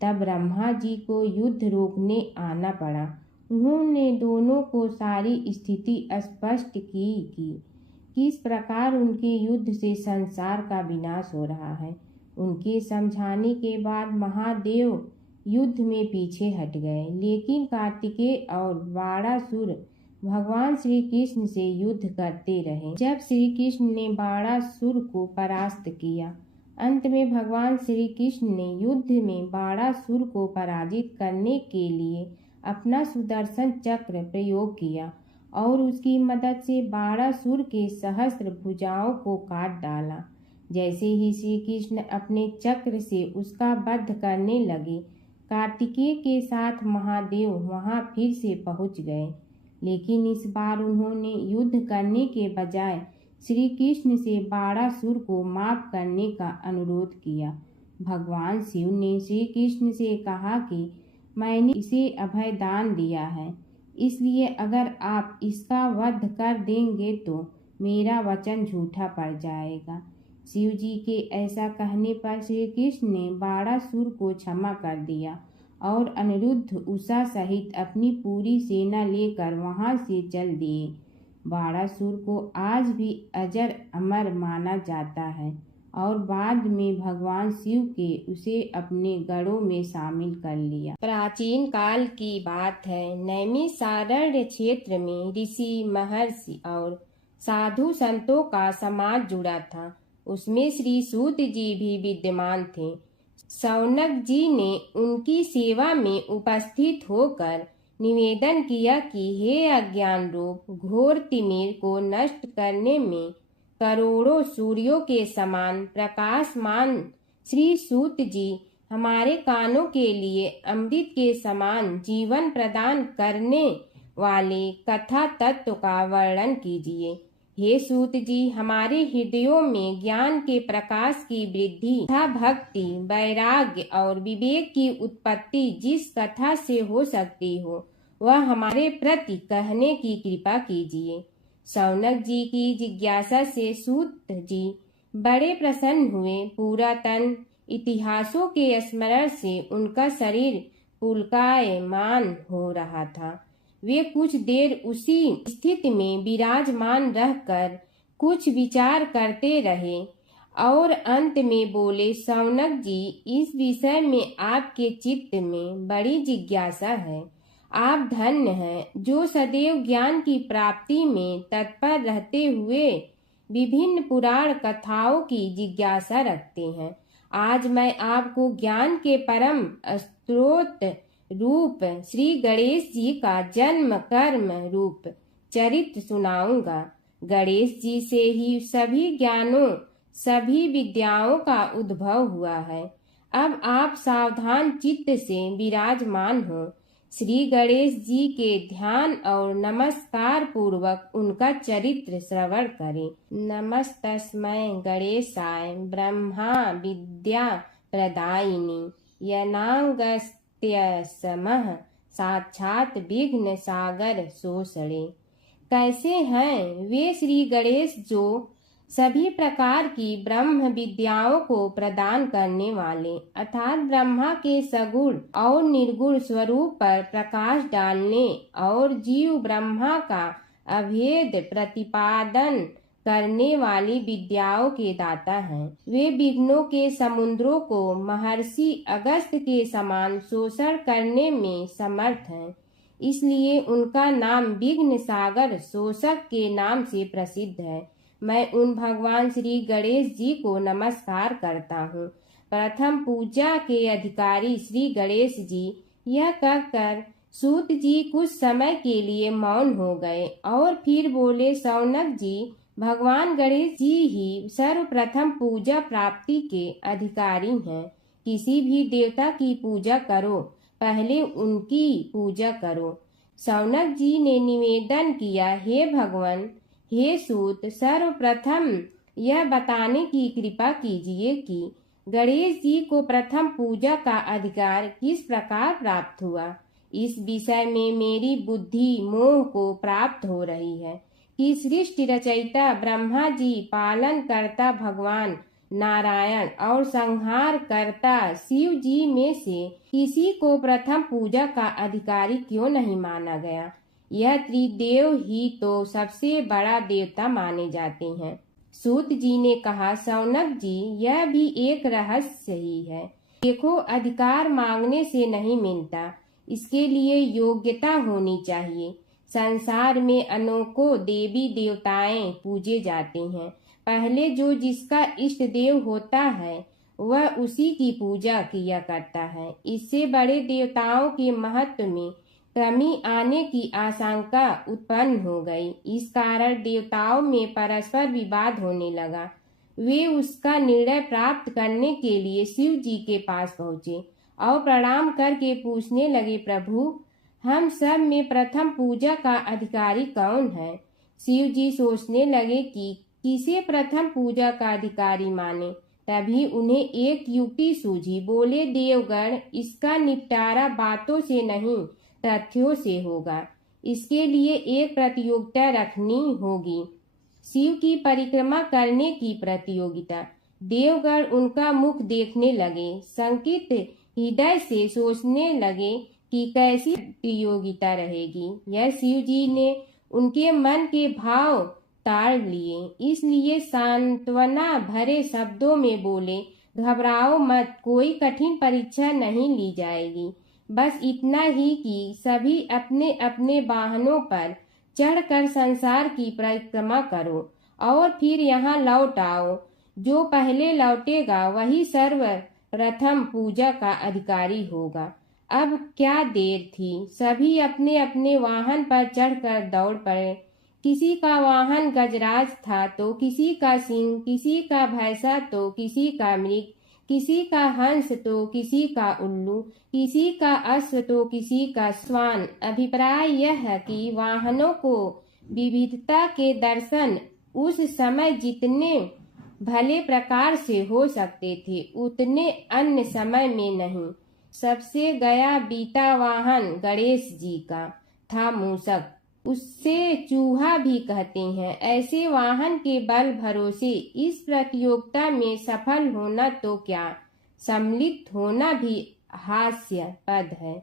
तब ब्रह्मा जी को युद्ध रोकने आना पड़ा। उन्होंने दोनों को सारी स्थिति स्पष्ट की कि किस प्रकार उनके युद्ध से संसार का विनाश हो रहा है। उनके समझाने के बाद महादेव युद्ध में पीछे हट गए, लेकिन कार्तिकेय और बाणासुर भगवान श्री कृष्ण से युद्ध करते रहे। जब श्री कृष्ण ने बाणासुर को परास्त किया, अंत में भगवान श्री कृष्ण ने युद्ध में बाणासुर को पराजित करने के लिए अपना सुदर्शन चक्र प्रयोग किया और उसकी मदद से बाणासुर के सहस्त्र भुजाओं को काट डाला। जैसे ही श्री कृष्ण अपने चक्र से उसका वध करने लगे, कार्तिकेय के साथ महादेव वहां फिर से पहुंच गए, लेकिन इस बार उन्होंने युद्ध करने के बजाय श्री कृष्ण से बाणासुर को माफ करने का अनुरोध किया। भगवान शिव ने श्री कृष्ण से कहा कि मैंने इसे अभय दान दिया है, इसलिए अगर आप इसका वध कर देंगे तो मेरा वचन झूठा पड़ जाएगा। शिव जी के ऐसा कहने पर श्री कृष्ण ने बाणासुर को क्षमा कर दिया और अनिरुद्ध, उषा सहित अपनी पूरी सेना लेकर वहां से चल दिए। बाणासुर को आज भी अजर अमर माना जाता है और बाद में भगवान शिव के उसे अपने गढ़ों में शामिल कर लिया। प्राचीन काल की बात है। नैमिषारण्य क्षेत्र में ऋषि, महर्षि और साधु संतों का समाज जुड़ा था। उसमें श्री सूत जी भी विद्यमान थे। शौनक जी ने उनकी सेवा में उपस्थित होकर निवेदन किया कि हे अज्ञान रूप घोर तिमिर को नष्ट करने में करोड़ों सूर्यों के समान प्रकाशमान श्री सूत जी हमारे कानों के लिए अमृत के समान जीवन प्रदान करने वाले कथा तत्व का वर्णन कीजिए। हे सूत जी, हमारे हृदयों में ज्ञान के प्रकाश की वृद्धि तथा भक्ति, वैराग्य और विवेक की उत्पत्ति जिस कथा से हो सकती हो वह हमारे प्रति कहने की कृपा कीजिए। शौनक जी की जिज्ञासा से सूत जी बड़े प्रसन्न हुए। पुरातन इतिहासों के स्मरण से उनका शरीर पुलकायमान हो रहा था। वे कुछ देर उसी स्थिति में विराजमान रहकर कुछ विचार करते रहे और अंत में बोले, शौनक जी, इस विषय में आपके चित्त में बड़ी जिज्ञासा है। आप धन्य हैं जो सदैव ज्ञान की प्राप्ति में तत्पर रहते हुए विभिन्न पुराण कथाओं की जिज्ञासा रखते हैं। आज मैं आपको ज्ञान के परम स्रोत रूप श्री गणेश जी का जन्म कर्म रूप चरित्र सुनाऊंगा। गणेश जी से ही सभी ज्ञानों, सभी विद्याओं का उद्भव हुआ है। अब आप सावधान चित्त से विराजमान हो। श्री गणेश जी के ध्यान और नमस्कार पूर्वक उनका चरित्र श्रवण करें। नमस्तस्मै गणेशाय ब्रह्मा विद्या प्रदायिनी यनांगस्त्यसमः साक्षात विघ्न सागर सोसड़े। कैसे हैं वे श्री गणेश जो सभी प्रकार की ब्रह्म विद्याओं को प्रदान करने वाले अर्थात ब्रह्मा के सगुण और निर्गुण स्वरूप पर प्रकाश डालने और जीव ब्रह्मा का अभेद प्रतिपादन करने वाली विद्याओं के दाता हैं। वे विघ्नों के समुद्रों को महर्षि अगस्त के समान शोषण करने में समर्थ हैं। इसलिए उनका नाम विघ्न सागर शोषक के नाम से प्रसिद्ध है। मैं उन भगवान श्री गणेश जी को नमस्कार करता हूँ। प्रथम पूजा के अधिकारी श्री गणेश जी, यह कहकर सूत जी कुछ समय के लिए मौन हो गए और फिर बोले, शौनक जी, भगवान गणेश जी ही सर्वप्रथम पूजा प्राप्ति के अधिकारी हैं। किसी भी देवता की पूजा करो, पहले उनकी पूजा करो। शौनक जी ने निवेदन किया, हे भगवान, हे सूत, सर्वप्रथम यह बताने की कृपा कीजिए कि गणेश जी को प्रथम पूजा का अधिकार किस प्रकार प्राप्त हुआ। इस विषय में मेरी बुद्धि मोह को प्राप्त हो रही है कि सृष्टि रचयिता ब्रह्मा जी, पालन करता भगवान नारायण और संहार करता शिव जी में से किसी को प्रथम पूजा का अधिकारी क्यों नहीं माना गया। यह त्रिदेव ही तो सबसे बड़ा देवता माने जाते हैं। सूत जी ने कहा, शौनक जी, यह भी एक रहस्य ही है। देखो, अधिकार मांगने से नहीं मिलता, इसके लिए योग्यता होनी चाहिए। संसार में अनेकों देवी देवताएं पूजे जाते हैं। पहले जो जिसका इष्ट देव होता है वह उसी की पूजा किया करता है। इससे बड़े देवताओं के महत्व में कमी आने की आशंका उत्पन्न हो गई। इस कारण देवताओं में परस्पर विवाद होने लगा। वे उसका निर्णय प्राप्त करने के लिए शिव जी के पास पहुँचे और प्रणाम करके पूछने लगे, प्रभु, हम सब में प्रथम पूजा का अधिकारी कौन है। शिव जी सोचने लगे कि किसे प्रथम पूजा का अधिकारी माने। तभी उन्हें एक युक्ति सूझी। बोले, देवगण, इसका निपटारा बातों से नहीं तथ्यों से होगा। इसके लिए एक प्रतियोगिता रखनी होगी, शिव की परिक्रमा करने की प्रतियोगिता। देवगण उनका मुख देखने लगे, शंकित हृदय से सोचने लगे कि कैसी प्रतियोगिता रहेगी। यह शिव जी ने उनके मन के भाव ताड़ लिए। इसलिए सांत्वना भरे शब्दों में बोले, घबराओ मत, कोई कठिन परीक्षा नहीं ली जाएगी। बस इतना ही कि सभी अपने अपने वाहनों पर चढ़कर संसार की परिक्रमा करो और फिर यहाँ लौट आओ। जो पहले लौटेगा वही सर्वप्रथम पूजा का अधिकारी होगा। अब क्या देर थी, सभी अपने अपने वाहन पर चढ़कर दौड़ पड़े। किसी का वाहन गजराज था तो किसी का सिंह, किसी का भैंसा तो किसी का मृग, किसी का हंस तो किसी का उल्लू, किसी का अश्व तो किसी का श्वान। अभिप्राय यह है कि वाहनों को विविधता के दर्शन उस समय जितने भले प्रकार से हो सकते थे उतने अन्य समय में नहीं। सबसे गया बीता वाहन गणेश जी का था मूषक, उससे चूहा भी कहते हैं। ऐसे वाहन के बल भरोसे इस प्रतियोगिता में सफल होना तो क्या, सम्मिलित होना भी हास्यास्पद है।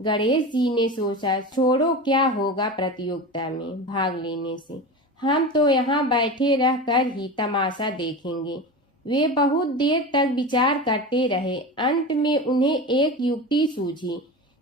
गणेश जी ने सोचा, छोड़ो, क्या होगा प्रतियोगिता में भाग लेने से, हम तो यहाँ बैठे रहकर ही तमाशा देखेंगे। वे बहुत देर तक विचार करते रहे। अंत में उन्हें एक युक्ति सूझी।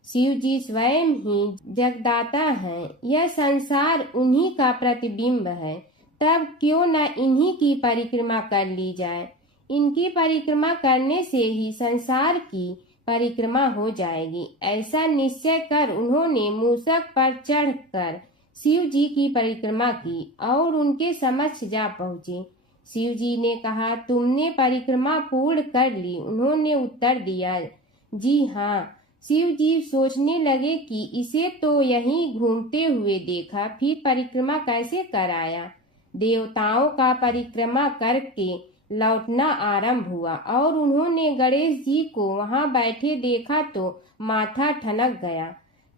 शिव जी स्वयं ही जगदाता हैं, यह संसार उन्हीं का प्रतिबिंब है, तब क्यों न इन्हीं की परिक्रमा कर ली जाए। इनकी परिक्रमा करने से ही संसार की परिक्रमा हो जाएगी। ऐसा निश्चय कर उन्होंने मूषक पर चढ़कर शिव जी की परिक्रमा की और उनके समक्ष जा पहुँचे। शिव जी ने कहा, तुमने परिक्रमा पूर्ण कर ली? उन्होंने उत्तर दिया, जी हाँ। शिव जी सोचने लगे कि इसे तो यहीं घूमते हुए देखा, फिर परिक्रमा कैसे कराया। देवताओं का परिक्रमा करके लौटना आरंभ हुआ और उन्होंने गणेश जी को वहां बैठे देखा तो माथा ठनक गया।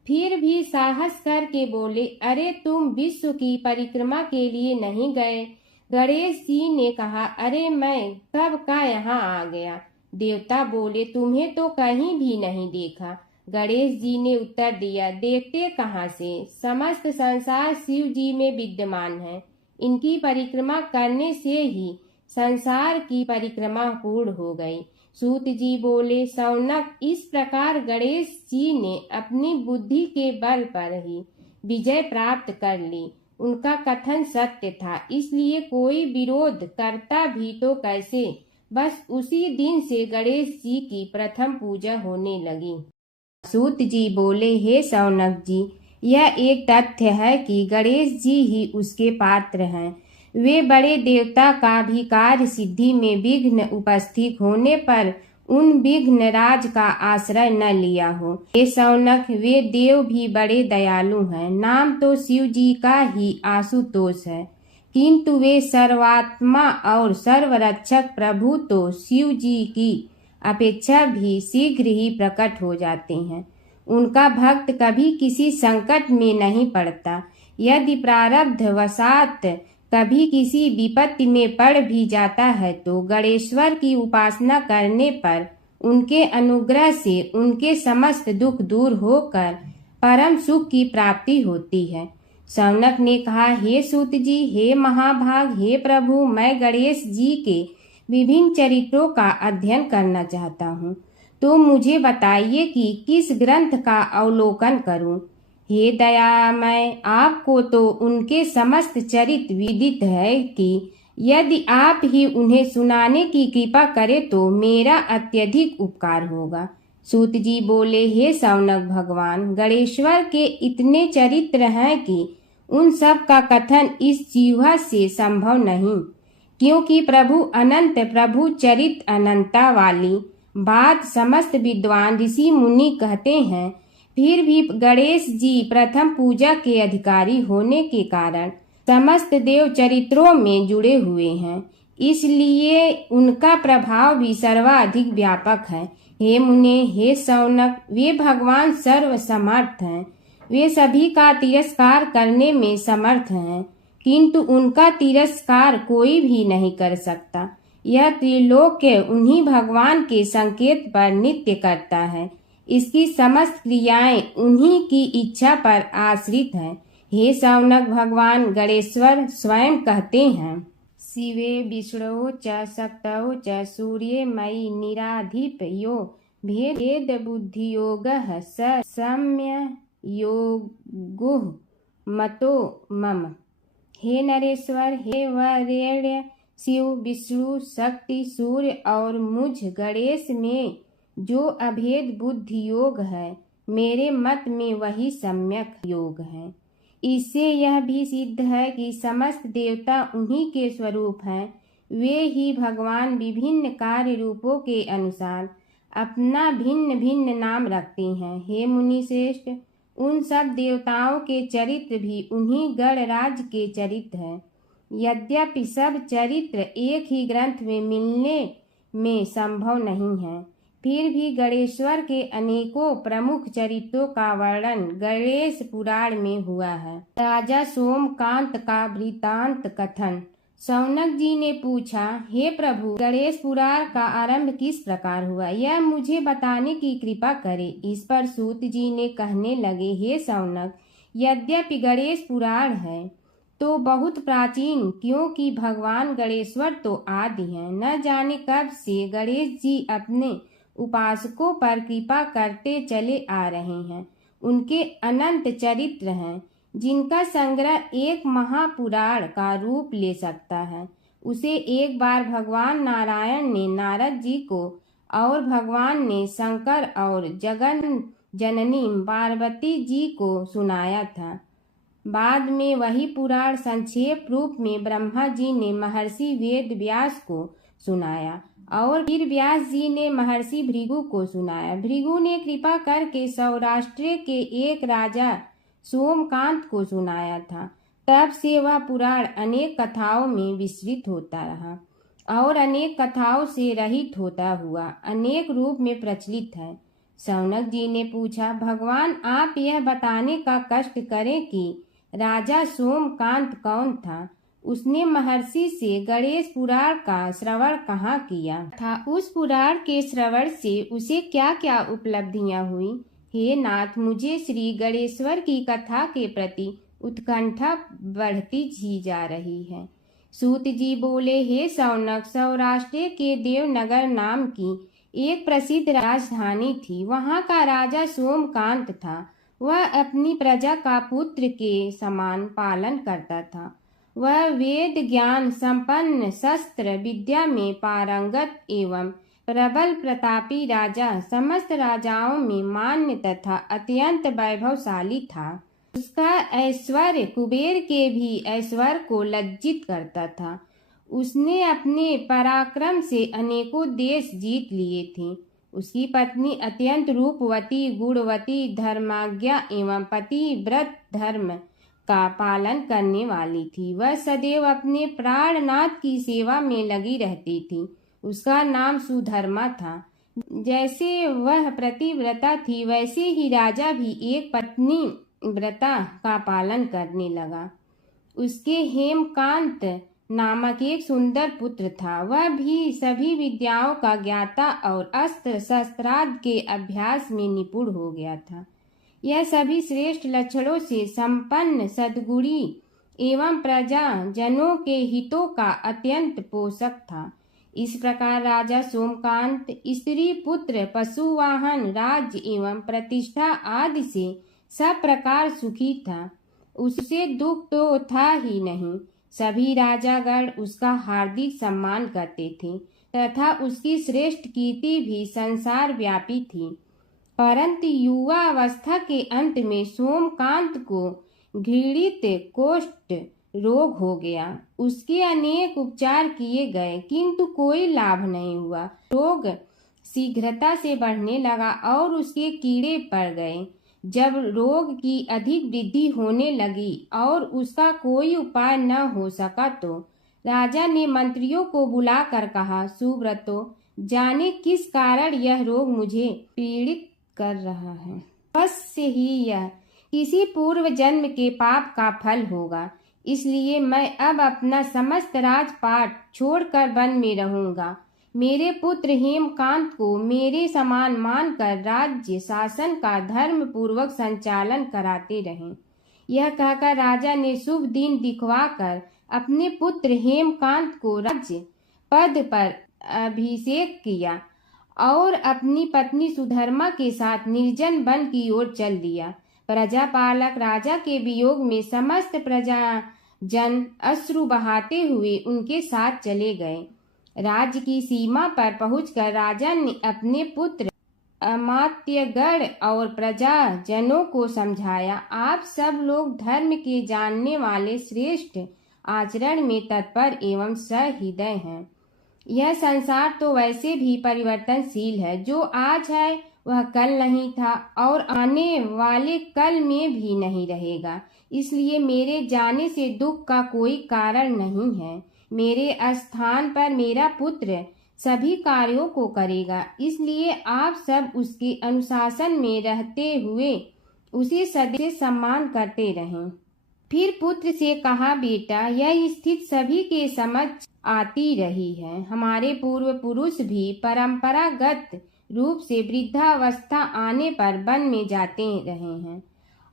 फिर भी साहस करके बोले, अरे तुम विश्व की परिक्रमा के लिए नहीं गए? गणेश जी ने कहा, अरे मैं कब का यहाँ आ गया। देवता बोले, तुम्हें तो कहीं भी नहीं देखा। गणेश जी ने उत्तर दिया, देखते कहाँ से, समस्त संसार शिव जी में विद्यमान है। इनकी परिक्रमा करने से ही संसार की परिक्रमा पूर्ण हो गई। सूत जी बोले, शौनक, इस प्रकार गणेश जी ने अपनी बुद्धि के बल पर ही विजय प्राप्त कर ली। उनका कथन सत्य था, इसलिए कोई विरोध करता भी तो कैसे। बस उसी दिन से गणेश जी की प्रथम पूजा होने लगी। सूत जी बोले, हे शौनक जी, यह एक तथ्य है कि गणेश जी ही उसके पात्र हैं। वे बड़े देवता का भी कार्य सिद्धि में विघ्न उपस्थित होने पर उन विघ्न राज का आश्रय न लिया हो। हे शौनक, वे देव भी बड़े दयालु हैं। नाम तो शिव जी का ही आशुतोष है, किंतु वे सर्वात्मा और सर्वरक्षक प्रभु तो शिव जी की अपेक्षा भी शीघ्र ही प्रकट हो जाते हैं। उनका भक्त कभी किसी संकट में नहीं पड़ता। यदि प्रारब्ध वशात कभी किसी विपत्ति में पड़ भी जाता है तो गणेश्वर की उपासना करने पर उनके अनुग्रह से उनके समस्त दुख दूर होकर परम सुख की प्राप्ति होती है। शौनक ने कहा, हे सूत जी, हे महाभाग, हे प्रभु, मैं गणेश जी के विभिन्न चरित्रों का अध्ययन करना चाहता हूँ, तो मुझे बताइए कि किस ग्रंथ का अवलोकन करूँ। हे दयामय, आपको तो उनके समस्त चरित्र विदित है कि यदि आप ही उन्हें सुनाने की कृपा करें तो मेरा अत्यधिक उपकार होगा। सूत जी बोले, हे शौनक भगवान, गणेश्वर के इतने चरित्र हैं कि उन सब का कथन इस जीवा से संभव नहीं, क्योंकि प्रभु अनंत, प्रभु चरित्र अनंता वाली बात समस्त विद्वान ऋषि मुनि कहते हैं। फिर भी गणेश जी प्रथम पूजा के अधिकारी होने के कारण समस्त देव चरित्रों में जुड़े हुए हैं, इसलिए उनका प्रभाव भी सर्वाधिक व्यापक है। हे मुने, हे शौनक, वे भगवान सर्व समर्थ हैं। वे सभी का तिरस्कार करने में समर्थ हैं, किंतु उनका तिरस्कार कोई भी नहीं कर सकता। यह त्रिलोक्य उन्हीं भगवान के संकेत पर नित्य करता है। इसकी समस्त क्रियाएं उन्हीं की इच्छा पर आश्रित हैं। हे शौनक, भगवान गणेश्वर स्वयं कहते हैं, शिवे विष्णो च शक्तौ च सूर्ये मयि निराधिपयो भेद बुद्धियोगः स सम्य योगुः मतो मम। हे नरेश्वर, हे वरेण्य, शिव, विष्णु, शक्ति, सूर्य और मुझ गणेश में जो अभेद बुद्धि योग है, मेरे मत में वही सम्यक योग है। इससे यह भी सिद्ध है कि समस्त देवता उन्हीं के स्वरूप हैं। वे ही भगवान विभिन्न कार्य रूपों के अनुसार अपना भिन्न भिन्न नाम रखते हैं। हे मुनि श्रेष्ठ, उन सब देवताओं के चरित्र भी उन्हीं गणराज के चरित्र हैं। यद्यपि सब चरित्र एक ही ग्रंथ में मिलने में संभव नहीं है, फिर भी गणेश्वर के अनेकों प्रमुख चरित्रों का वर्णन गणेश पुराण में हुआ है। राजा सोमकांत का वृत्तांत कथन। शौनक जी ने पूछा, हे प्रभु, गणेश पुराण का आरंभ किस प्रकार हुआ, यह मुझे बताने की कृपा करे। इस पर सूत जी ने कहने लगे, हे शौनक, यद्यपि गणेश पुराण है तो बहुत प्राचीन, क्योंकि भगवान गणेश्वर तो आदि हैं। न जाने कब से गणेश जी अपने उपासकों पर कृपा करते चले आ रहे हैं। उनके अनंत चरित्र हैं, जिनका संग्रह एक महापुराण का रूप ले सकता है। उसे एक बार भगवान नारायण ने नारद जी को और भगवान ने शंकर और जगन जननी पार्वती जी को सुनाया था। बाद में वही पुराण संक्षेप रूप में ब्रह्मा जी ने महर्षि वेद व्यास को सुनाया और फिर व्यास जी ने महर्षि भृगु को सुनाया। भृगु ने कृपा करके सौराष्ट्र के एक राजा सोमकांत को सुनाया था। तब से वह पुराण अनेक कथाओं में विस्तृत होता रहा और अनेक कथाओं से रहित होता हुआ अनेक रूप में प्रचलित है। शौनक जी ने पूछा, भगवान, आप यह बताने का कष्ट करें कि राजा सोमकांत कौन था। उसने महर्षि से गणेश पुराण का श्रवण कहाँ किया था, उस पुराण के श्रवण से उसे क्या क्या उपलब्धियां हुई। हे नाथ, मुझे श्री गणेश्वर की कथा के प्रति उत्कंठा बढ़ती ही जा रही है। सूत जी बोले, हे शौनक, सौराष्ट्र के देवनगर नाम की एक प्रसिद्ध राजधानी थी। वहाँ का राजा सोमकांत था। वह अपनी प्रजा का पुत्र के समान पालन करता था। वह वेद ज्ञान संपन्न, शस्त्र विद्या में पारंगत एवं प्रबल प्रतापी राजा, समस्त राजाओं में मान्य तथा अत्यंत वैभवशाली था। उसका ऐश्वर्य कुबेर के भी ऐश्वर्य को लज्जित करता था। उसने अपने पराक्रम से अनेकों देश जीत लिए थे। उसकी पत्नी अत्यंत रूपवती, गुणवती, धर्माज्ञा एवं पतिव्रत धर्म का पालन करने वाली थी। वह सदैव अपने प्राणनाथ की सेवा में लगी रहती थी। उसका नाम सुधर्मा था। जैसे वह प्रतिव्रता थी, वैसे ही राजा भी एक पत्नी व्रता का पालन करने लगा। उसके हेमकांत नामक एक सुंदर पुत्र था। वह भी सभी विद्याओं का ज्ञाता और अस्त्र शस्त्रादि के अभ्यास में निपुण हो गया था। यह सभी श्रेष्ठ लक्षणों से संपन्न, सद्गुणी एवं प्रजा जनों के हितों का अत्यंत पोषक था। इस प्रकार राजा सोमकांत स्त्री पुत्र, पशु वाहन, राज्य एवं प्रतिष्ठा आदि से सब प्रकार सुखी था। उससे दुख तो था ही नहीं। सभी राजागण उसका हार्दिक सम्मान करते थे तथा उसकी श्रेष्ठ कीर्ति भी संसार व्यापी थी। परंतु युवा अवस्था के अंत में सोमकांत को घृणित कोष्ठ रोग हो गया। उसके अनेक उपचार किए गए, किंतु कोई लाभ नहीं हुआ। रोग शीघ्रता से बढ़ने लगा और उसके कीड़े पड़ गए। जब रोग की अधिक वृद्धि होने लगी और उसका कोई उपाय न हो सका, तो राजा ने मंत्रियों को बुलाकर कहा, सुव्रतो, जाने किस कारण यह रोग मुझे पीड़ित कर रहा है। अवश्य ही यह किसी पूर्व जन्म के पाप का फल होगा। इसलिए मैं अब अपना समस्त राजपाट छोड़कर वन में रहूंगा। मेरे पुत्र हेमकांत को मेरे समान मानकर राज्य शासन का धर्म पूर्वक संचालन कराते रहें। यह कहकर राजा ने शुभ दिन दिखवाकर अपने पुत्र हेमकांत को राज्य पद पर अभिषेक किया और अपनी पत्नी सुधर्मा के साथ निर्जन वन की ओर चल दिया। प्रजापालक राजा के वियोग में समस्त प्रजा जन अश्रु बहाते हुए उनके साथ चले गए। राज्य की सीमा पर पहुंचकर राजा ने अपने पुत्र अमात्यगण और प्रजाजनों को समझाया, आप सब लोग धर्म के जानने वाले, श्रेष्ठ आचरण में तत्पर एवं सहृदय हैं। यह संसार तो वैसे भी परिवर्तनशील है, जो आज है वह कल नहीं था और आने वाले कल में भी नहीं रहेगा। इसलिए मेरे जाने से दुख का कोई कारण नहीं है। मेरे स्थान पर मेरा पुत्र सभी कार्यों को करेगा, इसलिए आप सब उसके अनुशासन में रहते हुए उसे सदैव सम्मान करते रहें। फिर पुत्र से कहा, बेटा, यह स्थिति सभी के समझ आती रही है। हमारे पूर्व पुरुष भी परंपरागत रूप से वृद्धावस्था आने पर वन में जाते रहे हैं।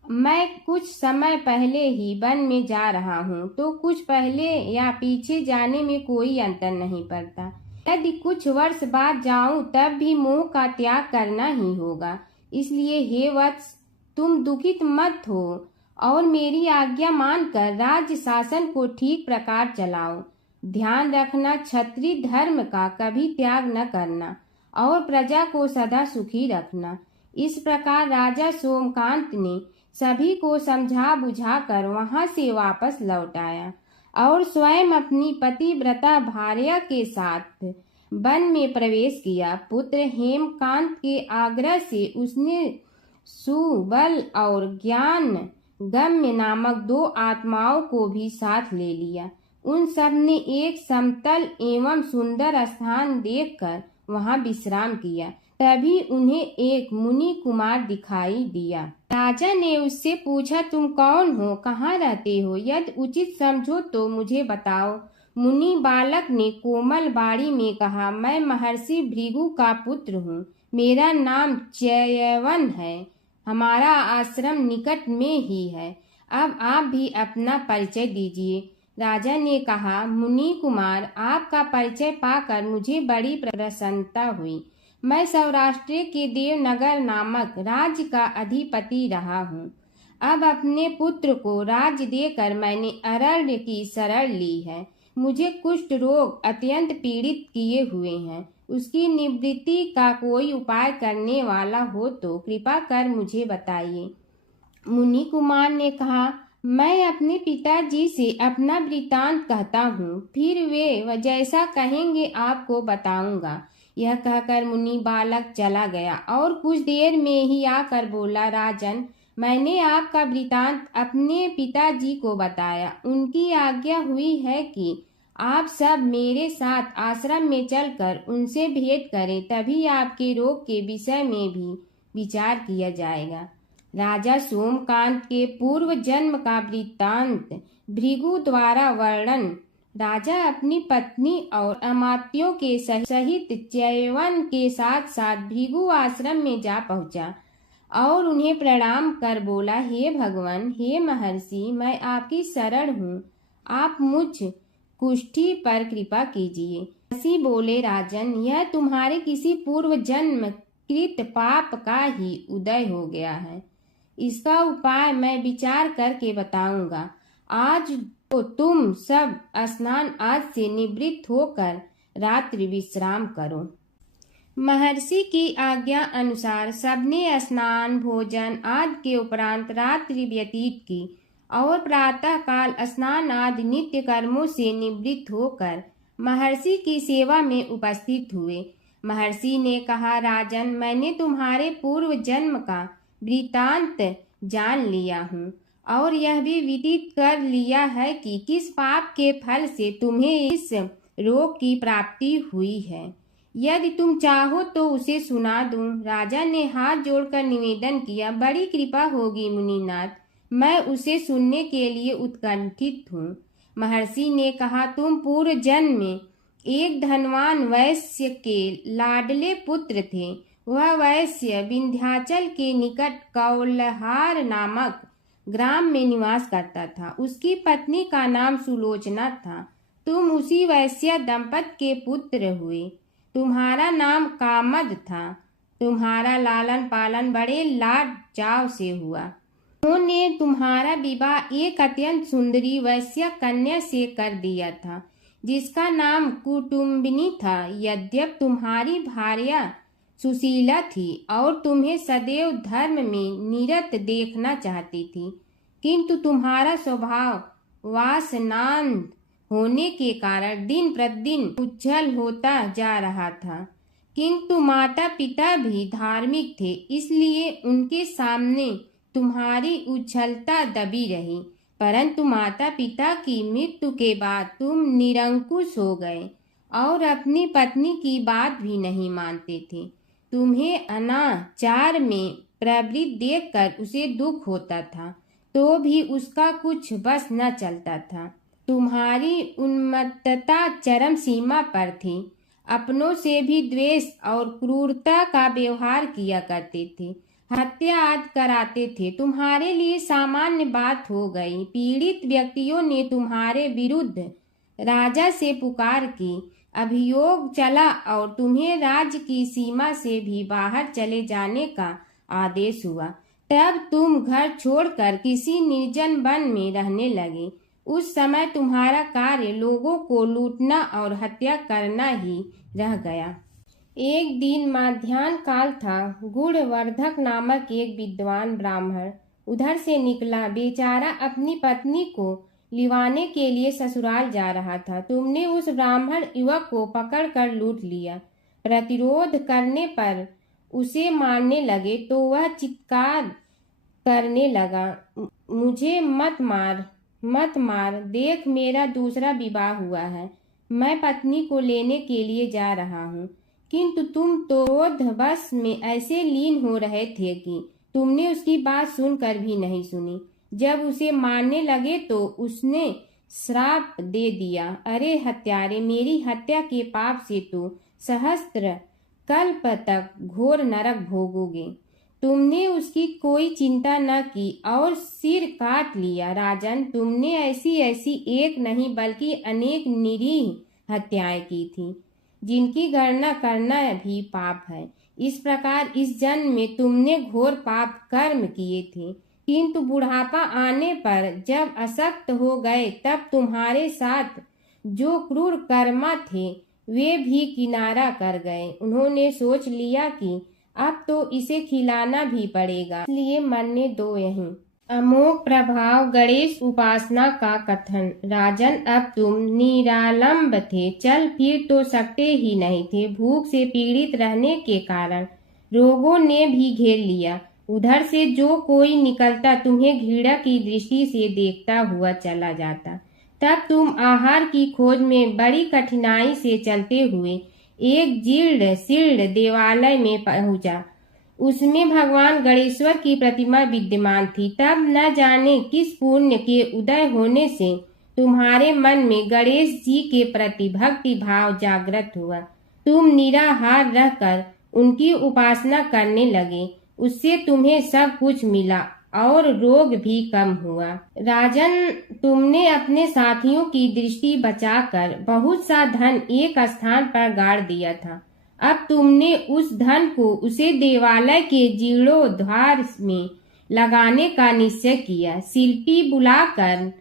मैं कुछ समय पहले ही वन में जा रहा हूँ, तो कुछ पहले या पीछे जाने में कोई अंतर नहीं पड़ता। यदि कुछ वर्ष बाद जाऊं तब भी मोह का त्याग करना ही होगा। इसलिए हे वत्स, तुम दुखित मत हो और मेरी आज्ञा मानकर राज्य शासन को ठीक प्रकार चलाओ। ध्यान रखना, क्षत्रिय धर्म का कभी त्याग न करना और प्रजा को सदा सुखी रखना। इस प्रकार राजा सोमकांत ने सभी को समझा बुझाकर वहां से वापस लौट आया और स्वयं अपनी पतिव्रता भार्या के साथ वन में प्रवेश किया। पुत्र हेमकांत के आग्रह से उसने सुबल और ज्ञान गम्य नामक 2 आत्माओं को भी साथ ले लिया। उन सब ने एक समतल एवं सुंदर स्थान देखकर वहां विश्राम किया। तभी उन्हें एक मुनि कुमार दिखाई दिया। राजा ने उससे पूछा, तुम कौन हो, कहाँ रहते हो? यदि उचित समझो तो मुझे बताओ। मुनि बालक ने कोमल बाणी में कहा, मैं महर्षि भृगु का पुत्र हूँ। मेरा नाम च्यवन है। हमारा आश्रम निकट में ही है। अब आप भी अपना परिचय दीजिए। राजा ने कहा, मुनि कुमार, आपका परिचय पाकर मुझे बड़ी प्रसन्नता हुई। मैं सौराष्ट्र के देवनगर नामक राज्य का अधिपति रहा हूँ। अब अपने पुत्र को राज्य देकर मैंने अरण्य की शरण ली है। मुझे कुष्ठ रोग अत्यंत पीड़ित किए हुए हैं। उसकी निवृत्ति का कोई उपाय करने वाला हो तो कृपा कर मुझे बताइए। मुनि कुमार ने कहा, मैं अपने पिताजी से अपना वृतांत कहता हूँ, फिर वे जैसा कहेंगे आपको बताऊंगा। यह कहकर मुनि बालक चला गया और कुछ देर में ही आकर बोला, राजन, मैंने आपका वृतांत अपने पिताजी को बताया। उनकी आज्ञा हुई है कि आप सब मेरे साथ आश्रम में चलकर उनसे भेंट करें, तभी आपके रोग के विषय में भी विचार किया जाएगा। राजा सोमकांत के पूर्व जन्म का वृत्तांत भृगु द्वारा वर्णन। राजा अपनी पत्नी और अमात्यों के सहित च्यवन के साथ साथ भृगु आश्रम में जा पहुंचा और उन्हें प्रणाम कर बोला, हे भगवान, हे महर्षि, मैं आपकी शरण हूँ। आप मुझ कुष्ठी पर कृपा कीजिए। महर्षि बोले, राजन, यह तुम्हारे किसी पूर्व जन्म कृत पाप का ही उदय हो गया है। इसका उपाय मैं विचार करके बताऊंगा। आज तो तुम सब स्नान आज से निवृत्त होकर रात्रि विश्राम करो। महर्षि की आज्ञा अनुसार सबने स्नान, भोजन आदि के उपरांत रात्रि व्यतीत की और प्रातः काल स्नान आदि नित्य कर्मों से निवृत्त होकर महर्षि की सेवा में उपस्थित हुए। महर्षि ने कहा, राजन, मैंने तुम्हारे पूर्व जन्म का वृतांत जान लिया हूँ और यह भी विदित कर लिया है कि किस पाप के फल से तुम्हें इस रोग की प्राप्ति हुई है। यदि तुम चाहो तो उसे सुना दूं। राजा ने हाथ जोड़कर निवेदन किया, बड़ी कृपा होगी मुनिनाथ, मैं उसे सुनने के लिए उत्कंठित हूँ। महर्षि ने कहा, तुम पूर्व जन्म में एक धनवान वैश्य के लाडले पुत्र थे। वह वैश्य विंध्याचल के निकट कौलहार नामक ग्राम में निवास करता था। उसकी पत्नी का नाम सुलोचना था। तुम उसी वैश्य दंपत के पुत्र हुए। तुम्हारा नाम कामद था। तुम्हारा लालन पालन बड़े लाड चाव से हुआ। उन्होंने तुम्हारा विवाह एक अत्यंत सुंदरी वैश्य कन्या से कर दिया था, जिसका नाम कुटुम्बिनी था। यद्यप तुम्हारी भार्या सुशीला थी और तुम्हें सदैव धर्म में निरत देखना चाहती थी, किंतु तुम्हारा स्वभाव वासनांध होने के कारण दिन प्रतिदिन उज्जवल होता जा रहा था। किंतु माता पिता भी धार्मिक थे, इसलिए उनके सामने तुम्हारी उज्ज्वलता दबी रही। परंतु माता पिता की मृत्यु के बाद तुम निरंकुश हो गए और अपनी पत्नी की बात भी नहीं मानते थे। तुम्हें अनाचार में प्रवृत्त देखकर उसे दुख होता था, तो भी उसका कुछ बस न चलता था। तुम्हारी उन्मत्तता चरम सीमा पर थी। अपनों से भी द्वेष और क्रूरता का व्यवहार किया करते थे। हत्या आदि कराते थे। तुम्हारे लिए सामान्य बात हो गई। पीड़ित व्यक्तियों ने तुम्हारे विरुद्ध राजा से पुकार की। अभियोग चला और तुम्हें राज्य की सीमा से भी बाहर चले जाने का आदेश हुआ। तब तुम घर छोड़कर किसी निर्जन वन में रहने लगे। उस समय तुम्हारा कार्य लोगों को लूटना और हत्या करना ही रह गया। एक दिन मध्याह्न काल था। गुणवर्धक नामक एक विद्वान ब्राह्मण उधर से निकला। बेचारा अपनी पत्नी को लिवाने के लिए ससुराल जा रहा था। तुमने उस ब्राह्मण युवक को पकड़कर लूट लिया। प्रतिरोध करने पर उसे मारने लगे तो वह चित्कार करने लगा, मुझे मत मार, मत मार। देख, मेरा दूसरा विवाह हुआ है। मैं पत्नी को लेने के लिए जा रहा हूँ। किंतु तुम तो क्रोधवश में ऐसे लीन हो रहे थे कि तुमने उसकी बात सुनकर भी नहीं सुनी। जब उसे मारने लगे तो उसने श्राप दे दिया, अरे हत्यारे, मेरी हत्या के पाप से तो सहस्त्र कल्प तक घोर नरक भोगोगे। तुमने उसकी कोई चिंता न की और सिर काट लिया। राजन, तुमने ऐसी एक नहीं बल्कि अनेक निरीह हत्याएं की थी, जिनकी गणना करना भी पाप है। इस प्रकार इस जन्म में तुमने घोर पाप कर्म किए थे, किंतु बुढ़ापा आने पर जब अशक्त हो गए तब तुम्हारे साथ जो क्रूर कर्मा थे वे भी किनारा कर गए। उन्होंने सोच लिया कि अब तो इसे खिलाना भी पड़ेगा, इसलिए मरने दो यहीं। अमोघ प्रभाव गणेश उपासना का कथन। राजन, अब तुम निरालंब थे, चल फिर तो सकते ही नहीं थे। भूख से पीड़ित रहने के कारण रोगों ने भी घेर लिया। उधर से जो कोई निकलता तुम्हें घृणा की दृष्टि से देखता हुआ चला जाता। तब तुम आहार की खोज में बड़ी कठिनाई से चलते हुए एक जीर्ण शीर्ण देवालय में पहुंचा। उसमें भगवान गणेश्वर की प्रतिमा विद्यमान थी। तब न जाने किस पुण्य के उदय होने से तुम्हारे मन में गणेश जी के प्रति भक्ति भाव जागृत हुआ। तुम निराहार रहकर उनकी उपासना करने लगे। उससे तुम्हें सब कुछ मिला और रोग भी कम हुआ। राजन, तुमने अपने साथियों की दृष्टि बचाकर बहुत सा धन एक स्थान पर गाड़ दिया था। अब तुमने उस धन को उसे देवालय के जीर्णोद्धार में लगाने का निश्चय किया। शिल्पी बुलाकर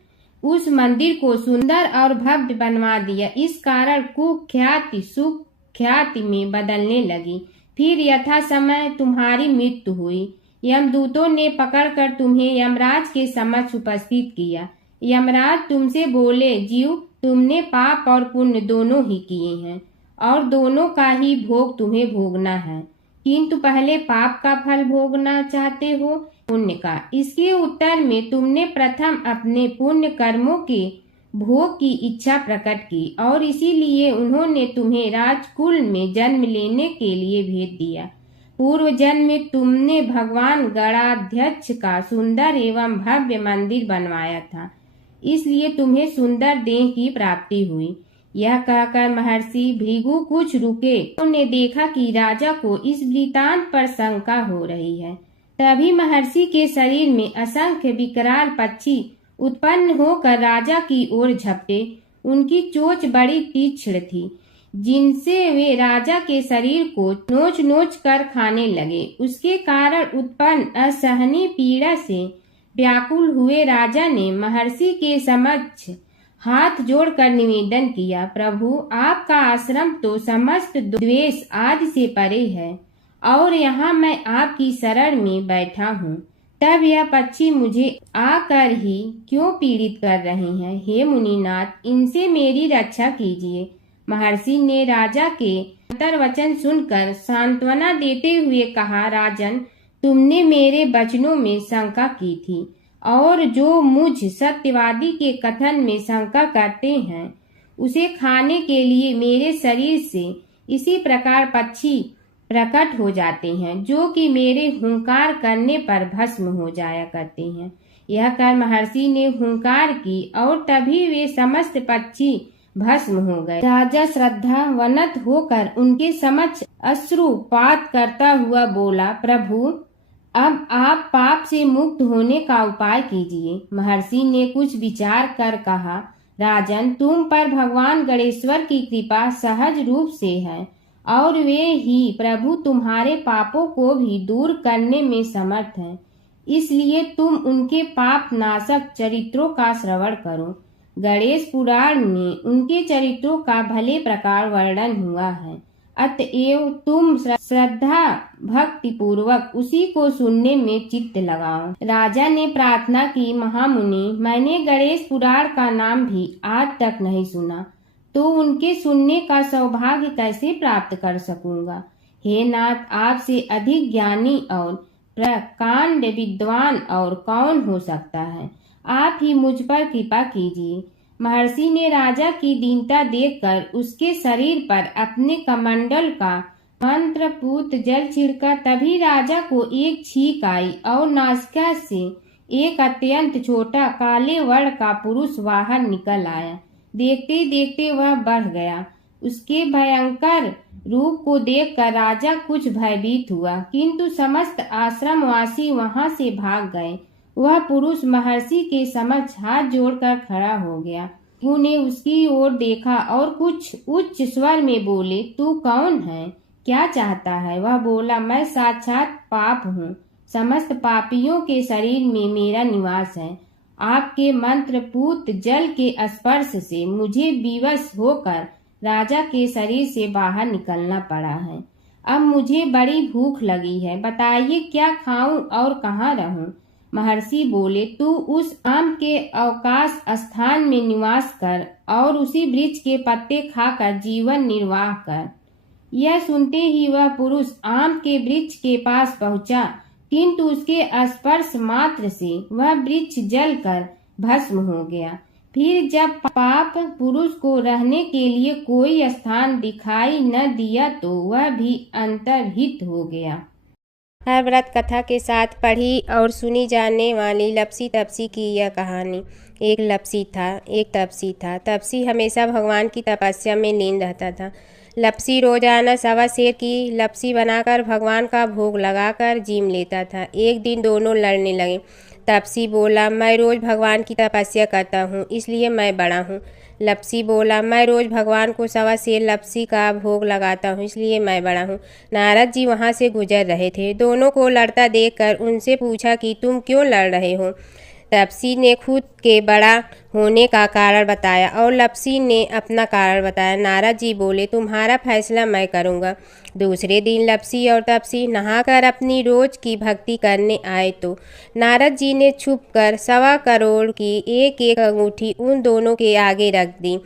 उस मंदिर को सुंदर और भव्य बनवा दिया। इस कारण कुख्याति सुख्याति में बदलने लगी। फिर यथा समय तुम्हारी मृत्यु हुई। यमदूतों ने पकड़कर तुम्हें यमराज के समक्ष उपस्थित किया। यमराज तुमसे बोले, जीव, तुमने पाप और पुण्य दोनों ही किए हैं और दोनों का ही भोग तुम्हें भोगना है, किंतु पहले पाप का फल भोगना चाहते हो पुण्य का? इसके उत्तर में तुमने प्रथम अपने पुण्य कर्मों के भोग की इच्छा प्रकट की और इसीलिए उन्होंने तुम्हें राजकुल में जन्म लेने के लिए भेज दिया। पूर्व जन्म में तुमने भगवान गणाध्यक्ष का सुंदर एवं भव्य मंदिर बनवाया था, इसलिए तुम्हें सुंदर देह की प्राप्ति हुई। यह कहकर महर्षि भृगु कुछ रुके। उन्होंने देखा कि राजा को इस वृतांत पर शंका हो रही है। तभी महर्षि के शरीर में असंख्य विकराल पक्षी उत्पन्न होकर राजा की ओर झपटे। उनकी चोंच बड़ी तीक्ष्ण थी, जिनसे वे राजा के शरीर को नोच नोच कर खाने लगे। उसके कारण उत्पन्न असहनीय पीड़ा से व्याकुल हुए राजा ने महर्षि के समक्ष हाथ जोड़कर निवेदन किया, प्रभु, आपका आश्रम तो समस्त द्वेष आदि से परे है और यहाँ मैं आपकी शरण में बैठा हूँ, तब यह पक्षी मुझे आकर ही क्यों पीड़ित कर रहे हैं? हे मुनिनाथ, इनसे मेरी रक्षा कीजिए। महर्षि ने राजा के अंतर्वचन सुनकर सांत्वना देते हुए कहा, राजन, तुमने मेरे वचनों में शंका की थी और जो मुझ सत्यवादी के कथन में शंका करते हैं उसे खाने के लिए मेरे शरीर से इसी प्रकार पक्षी प्रकट हो जाते हैं, जो कि मेरे हुंकार करने पर भस्म हो जाया करते हैं। यह कर महर्षि ने हुंकार की और तभी वे समस्त पक्षी भस्म हो गए। राजा श्रद्धावनत होकर उनके समक्ष अश्रुपात करता हुआ बोला, प्रभु, अब आप पाप से मुक्त होने का उपाय कीजिए। महर्षि ने कुछ विचार कर कहा, राजन, तुम पर भगवान गणेश्वर की कृपा सहज रूप से है और वे ही प्रभु तुम्हारे पापों को भी दूर करने में समर्थ हैं। इसलिए तुम उनके पाप नाशक चरित्रों का श्रवण करो। गणेश पुराण में उनके चरित्रों का भले प्रकार वर्णन हुआ है, अतएव तुम श्रद्धा भक्ति पूर्वक उसी को सुनने में चित्त लगाओ। राजा ने प्रार्थना की, महामुनि, मैंने गणेश पुराण का नाम भी आज तक नहीं सुना, तो उनके सुनने का सौभाग्य कैसे प्राप्त कर सकूंगा? हे नाथ, आपसे अधिक ज्ञानी और प्रकांड विद्वान और कौन हो सकता है? आप ही मुझ पर कृपा कीजिए। महर्षि ने राजा की दीनता देखकर उसके शरीर पर अपने कमंडल का मंत्रपूत जल छिड़का। तभी राजा को एक छींक आई और नासिका से एक अत्यंत छोटा काले वर्ण का पुरुष बाहर निकल आया। देखते देखते वह बढ़ गया। उसके भयंकर रूप को देखकर राजा कुछ भयभीत हुआ, किंतु समस्त आश्रमवासी वहां से भाग गए। वह पुरुष महर्षि के समक्ष हाथ जोड़कर खड़ा हो गया। उन्हें उसकी ओर देखा और कुछ उच्च स्वर में बोले, तू कौन है? क्या चाहता है? वह बोला, मैं साक्षात पाप हूँ। समस्त पापियों के शरीर में मेरा निवास है। आपके मंत्रपूत जल के स्पर्श से मुझे विवश होकर राजा के शरीर से बाहर निकलना पड़ा है। अब मुझे बड़ी भूख लगी है, बताइए क्या खाऊं और कहाँ रहूं? महर्षि बोले, तू उस आम के अवकाश स्थान में निवास कर और उसी वृक्ष के पत्ते खाकर जीवन निर्वाह कर। यह सुनते ही वह पुरुष आम के वृक्ष के पास पहुंचा, किंतु उसके स्पर्श मात्र से वह वृक्ष जलकर भस्म हो गया। फिर जब पाप पुरुष को रहने के लिए कोई स्थान दिखाई न दिया तो वह भी अंतर्हित हो गया। हर व्रत कथा के साथ पढ़ी और सुनी जाने वाली लपसी तपसी की यह कहानी। एक लपसी था, एक तपसी था। तपसी हमेशा भगवान की तपस्या में लीन रहता था। लपसी रोजाना सवा सेर की लपसी बनाकर भगवान का भोग लगाकर जीम लेता था। एक दिन दोनों लड़ने लगे। तपसी बोला, मैं रोज भगवान की तपस्या करता हूँ, इसलिए मैं बड़ा हूँ। लपसी बोला, मैं रोज भगवान को सवा सेर लपसी का भोग लगाता हूँ, इसलिए मैं बड़ा हूँ। नारद जी वहाँ से गुजर रहे थे। दोनों को लड़ता देखकर उनसे पूछा कि तुम क्यों लड़ रहे हो? तपसी ने खुद के बड़ा होने का कारण बताया और लपसी ने अपना कारण बताया। नारद जी बोले, तुम्हारा फैसला मैं करूँगा। दूसरे दिन लपसी और तपसी नहाकर अपनी रोज की भक्ति करने आए तो नारद जी ने छुपकर 1.25 करोड़ की एक एक अंगूठी उन दोनों के आगे रख दी।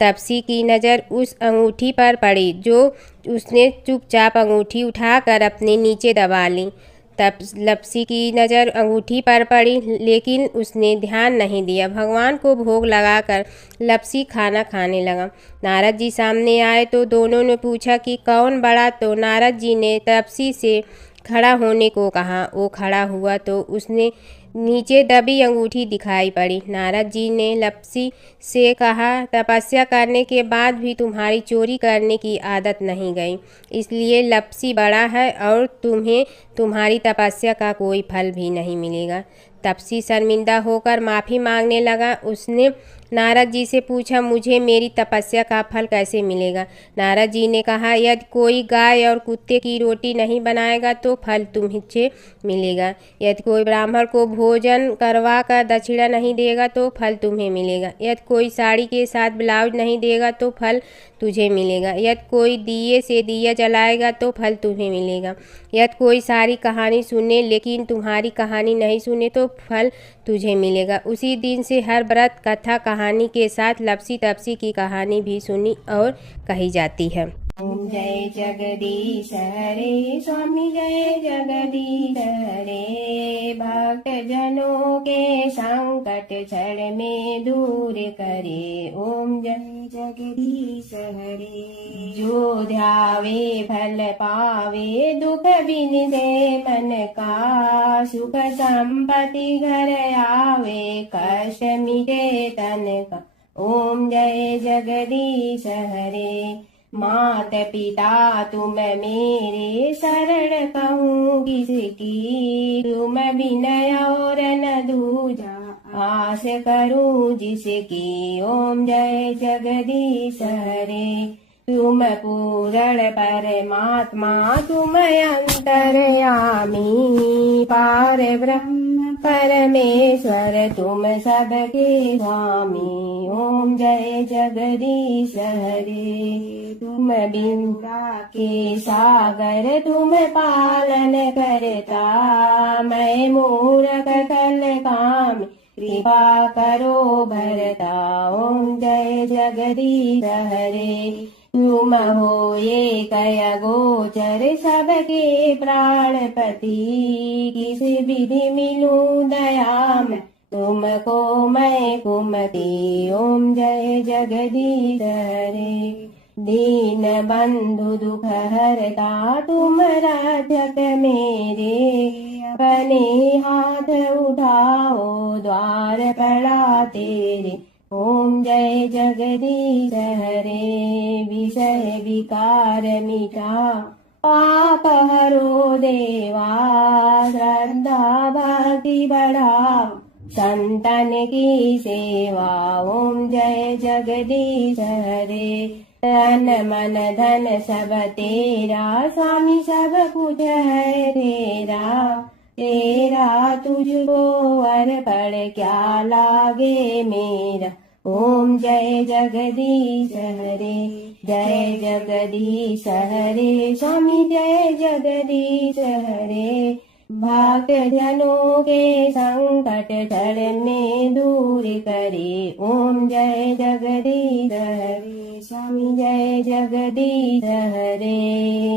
तपसी की नज़र उस अंगूठी पर पड़ी, जो उसने चुपचाप अंगूठी उठाकर अपने नीचे दबा ली। तब लपसी की नज़र अंगूठी पर पड़ी, लेकिन उसने ध्यान नहीं दिया। भगवान को भोग लगाकर लपसी खाना खाने लगा। नारद जी सामने आए तो दोनों ने पूछा कि कौन बड़ा, तो नारद जी ने तपसी से खड़ा होने को कहा। वो खड़ा हुआ तो उसने नीचे दबी अंगूठी दिखाई पड़ी। नारद जी ने लपसी से कहा, तपस्या करने के बाद भी तुम्हारी चोरी करने की आदत नहीं गई, इसलिए लपसी बड़ा है और तुम्हें तुम्हारी तपस्या का कोई फल भी नहीं मिलेगा। तपसी शर्मिंदा होकर माफ़ी मांगने लगा। उसने नारद जी से पूछा, मुझे मेरी तपस्या का फल कैसे मिलेगा? नारद जी ने कहा, यदि कोई गाय और कुत्ते की रोटी नहीं बनाएगा तो फल तुझे मिलेगा। यदि कोई ब्राह्मण को भोजन करवा कर दक्षिणा नहीं देगा तो फल तुम्हें मिलेगा। यदि कोई साड़ी के साथ ब्लाउज नहीं देगा तो फल तुझे मिलेगा। यदि कोई दिए से दिया जलाएगा तो फल तुम्हें मिलेगा। यदि कोई सारी कहानी सुने लेकिन तुम्हारी कहानी नहीं सुने तो फल तुझे मिलेगा। उसी दिन से हर व्रत कथा कहानी के साथ लपसी तपसी की कहानी भी सुनी और कही जाती है। ओम जय जगदीश हरे स्वामी जय जगदीश हरे, भक्त जनों के संकट क्षण में दूर करे। ओम जय जगदीश हरे, जो ध्यावे फल पावे, दुख बिन दे मन का, सुख संपत्ति घर आवे, कष्ट मिटे तन का। ओम जय जगदीश हरे, मात पिता तुम मेरे, शरण कहूँ किसकी, तुम विनय और न दूजा, आस करूँ जिसकी। ओम जय जगदीश हरे, तुम पूर्ण परमात्मा, तुम अंतर्यामी, पार ब्रह्म परमेश्वर, तुम सबके स्वामी। ओम जय जगदीश हरे, तुम बिंदा के सागर, तुम पालन करता, मैं मूर्ख कल काम, कृपा करो भरता। ओम जय जगदीश हरे, तुम हो ये कय गोचर, सबके प्राणपति, किस विधि मिलूं दया में, तुमको मैं कुमति। ओम जय जगदीश हरे, दीन बंधु दुख हरता, तुम रक्षक मेरे, अपने हाथ उठाओ द्वार पड़ा तेरे। ओम जय जगदीश हरे, विषय विकार मिटा, पाप हरो देवा, श्रद्धा भक्ति बढ़ाओ, संतन की सेवा। ओम जय जगदीश हरे, तन मन धन सब तेरा, स्वामी सब कुछ है तेरा, तेरा तुझको अर्पण क्या लागे मेरा। ओम जय जगदीश हरे, जय जगदीश हरे, स्वामी जय जगदीश हरे, भक्त जनों के संकट क्षण में दूर करे। ओम जय जगदीश हरे, स्वामी जय जगदीश हरे।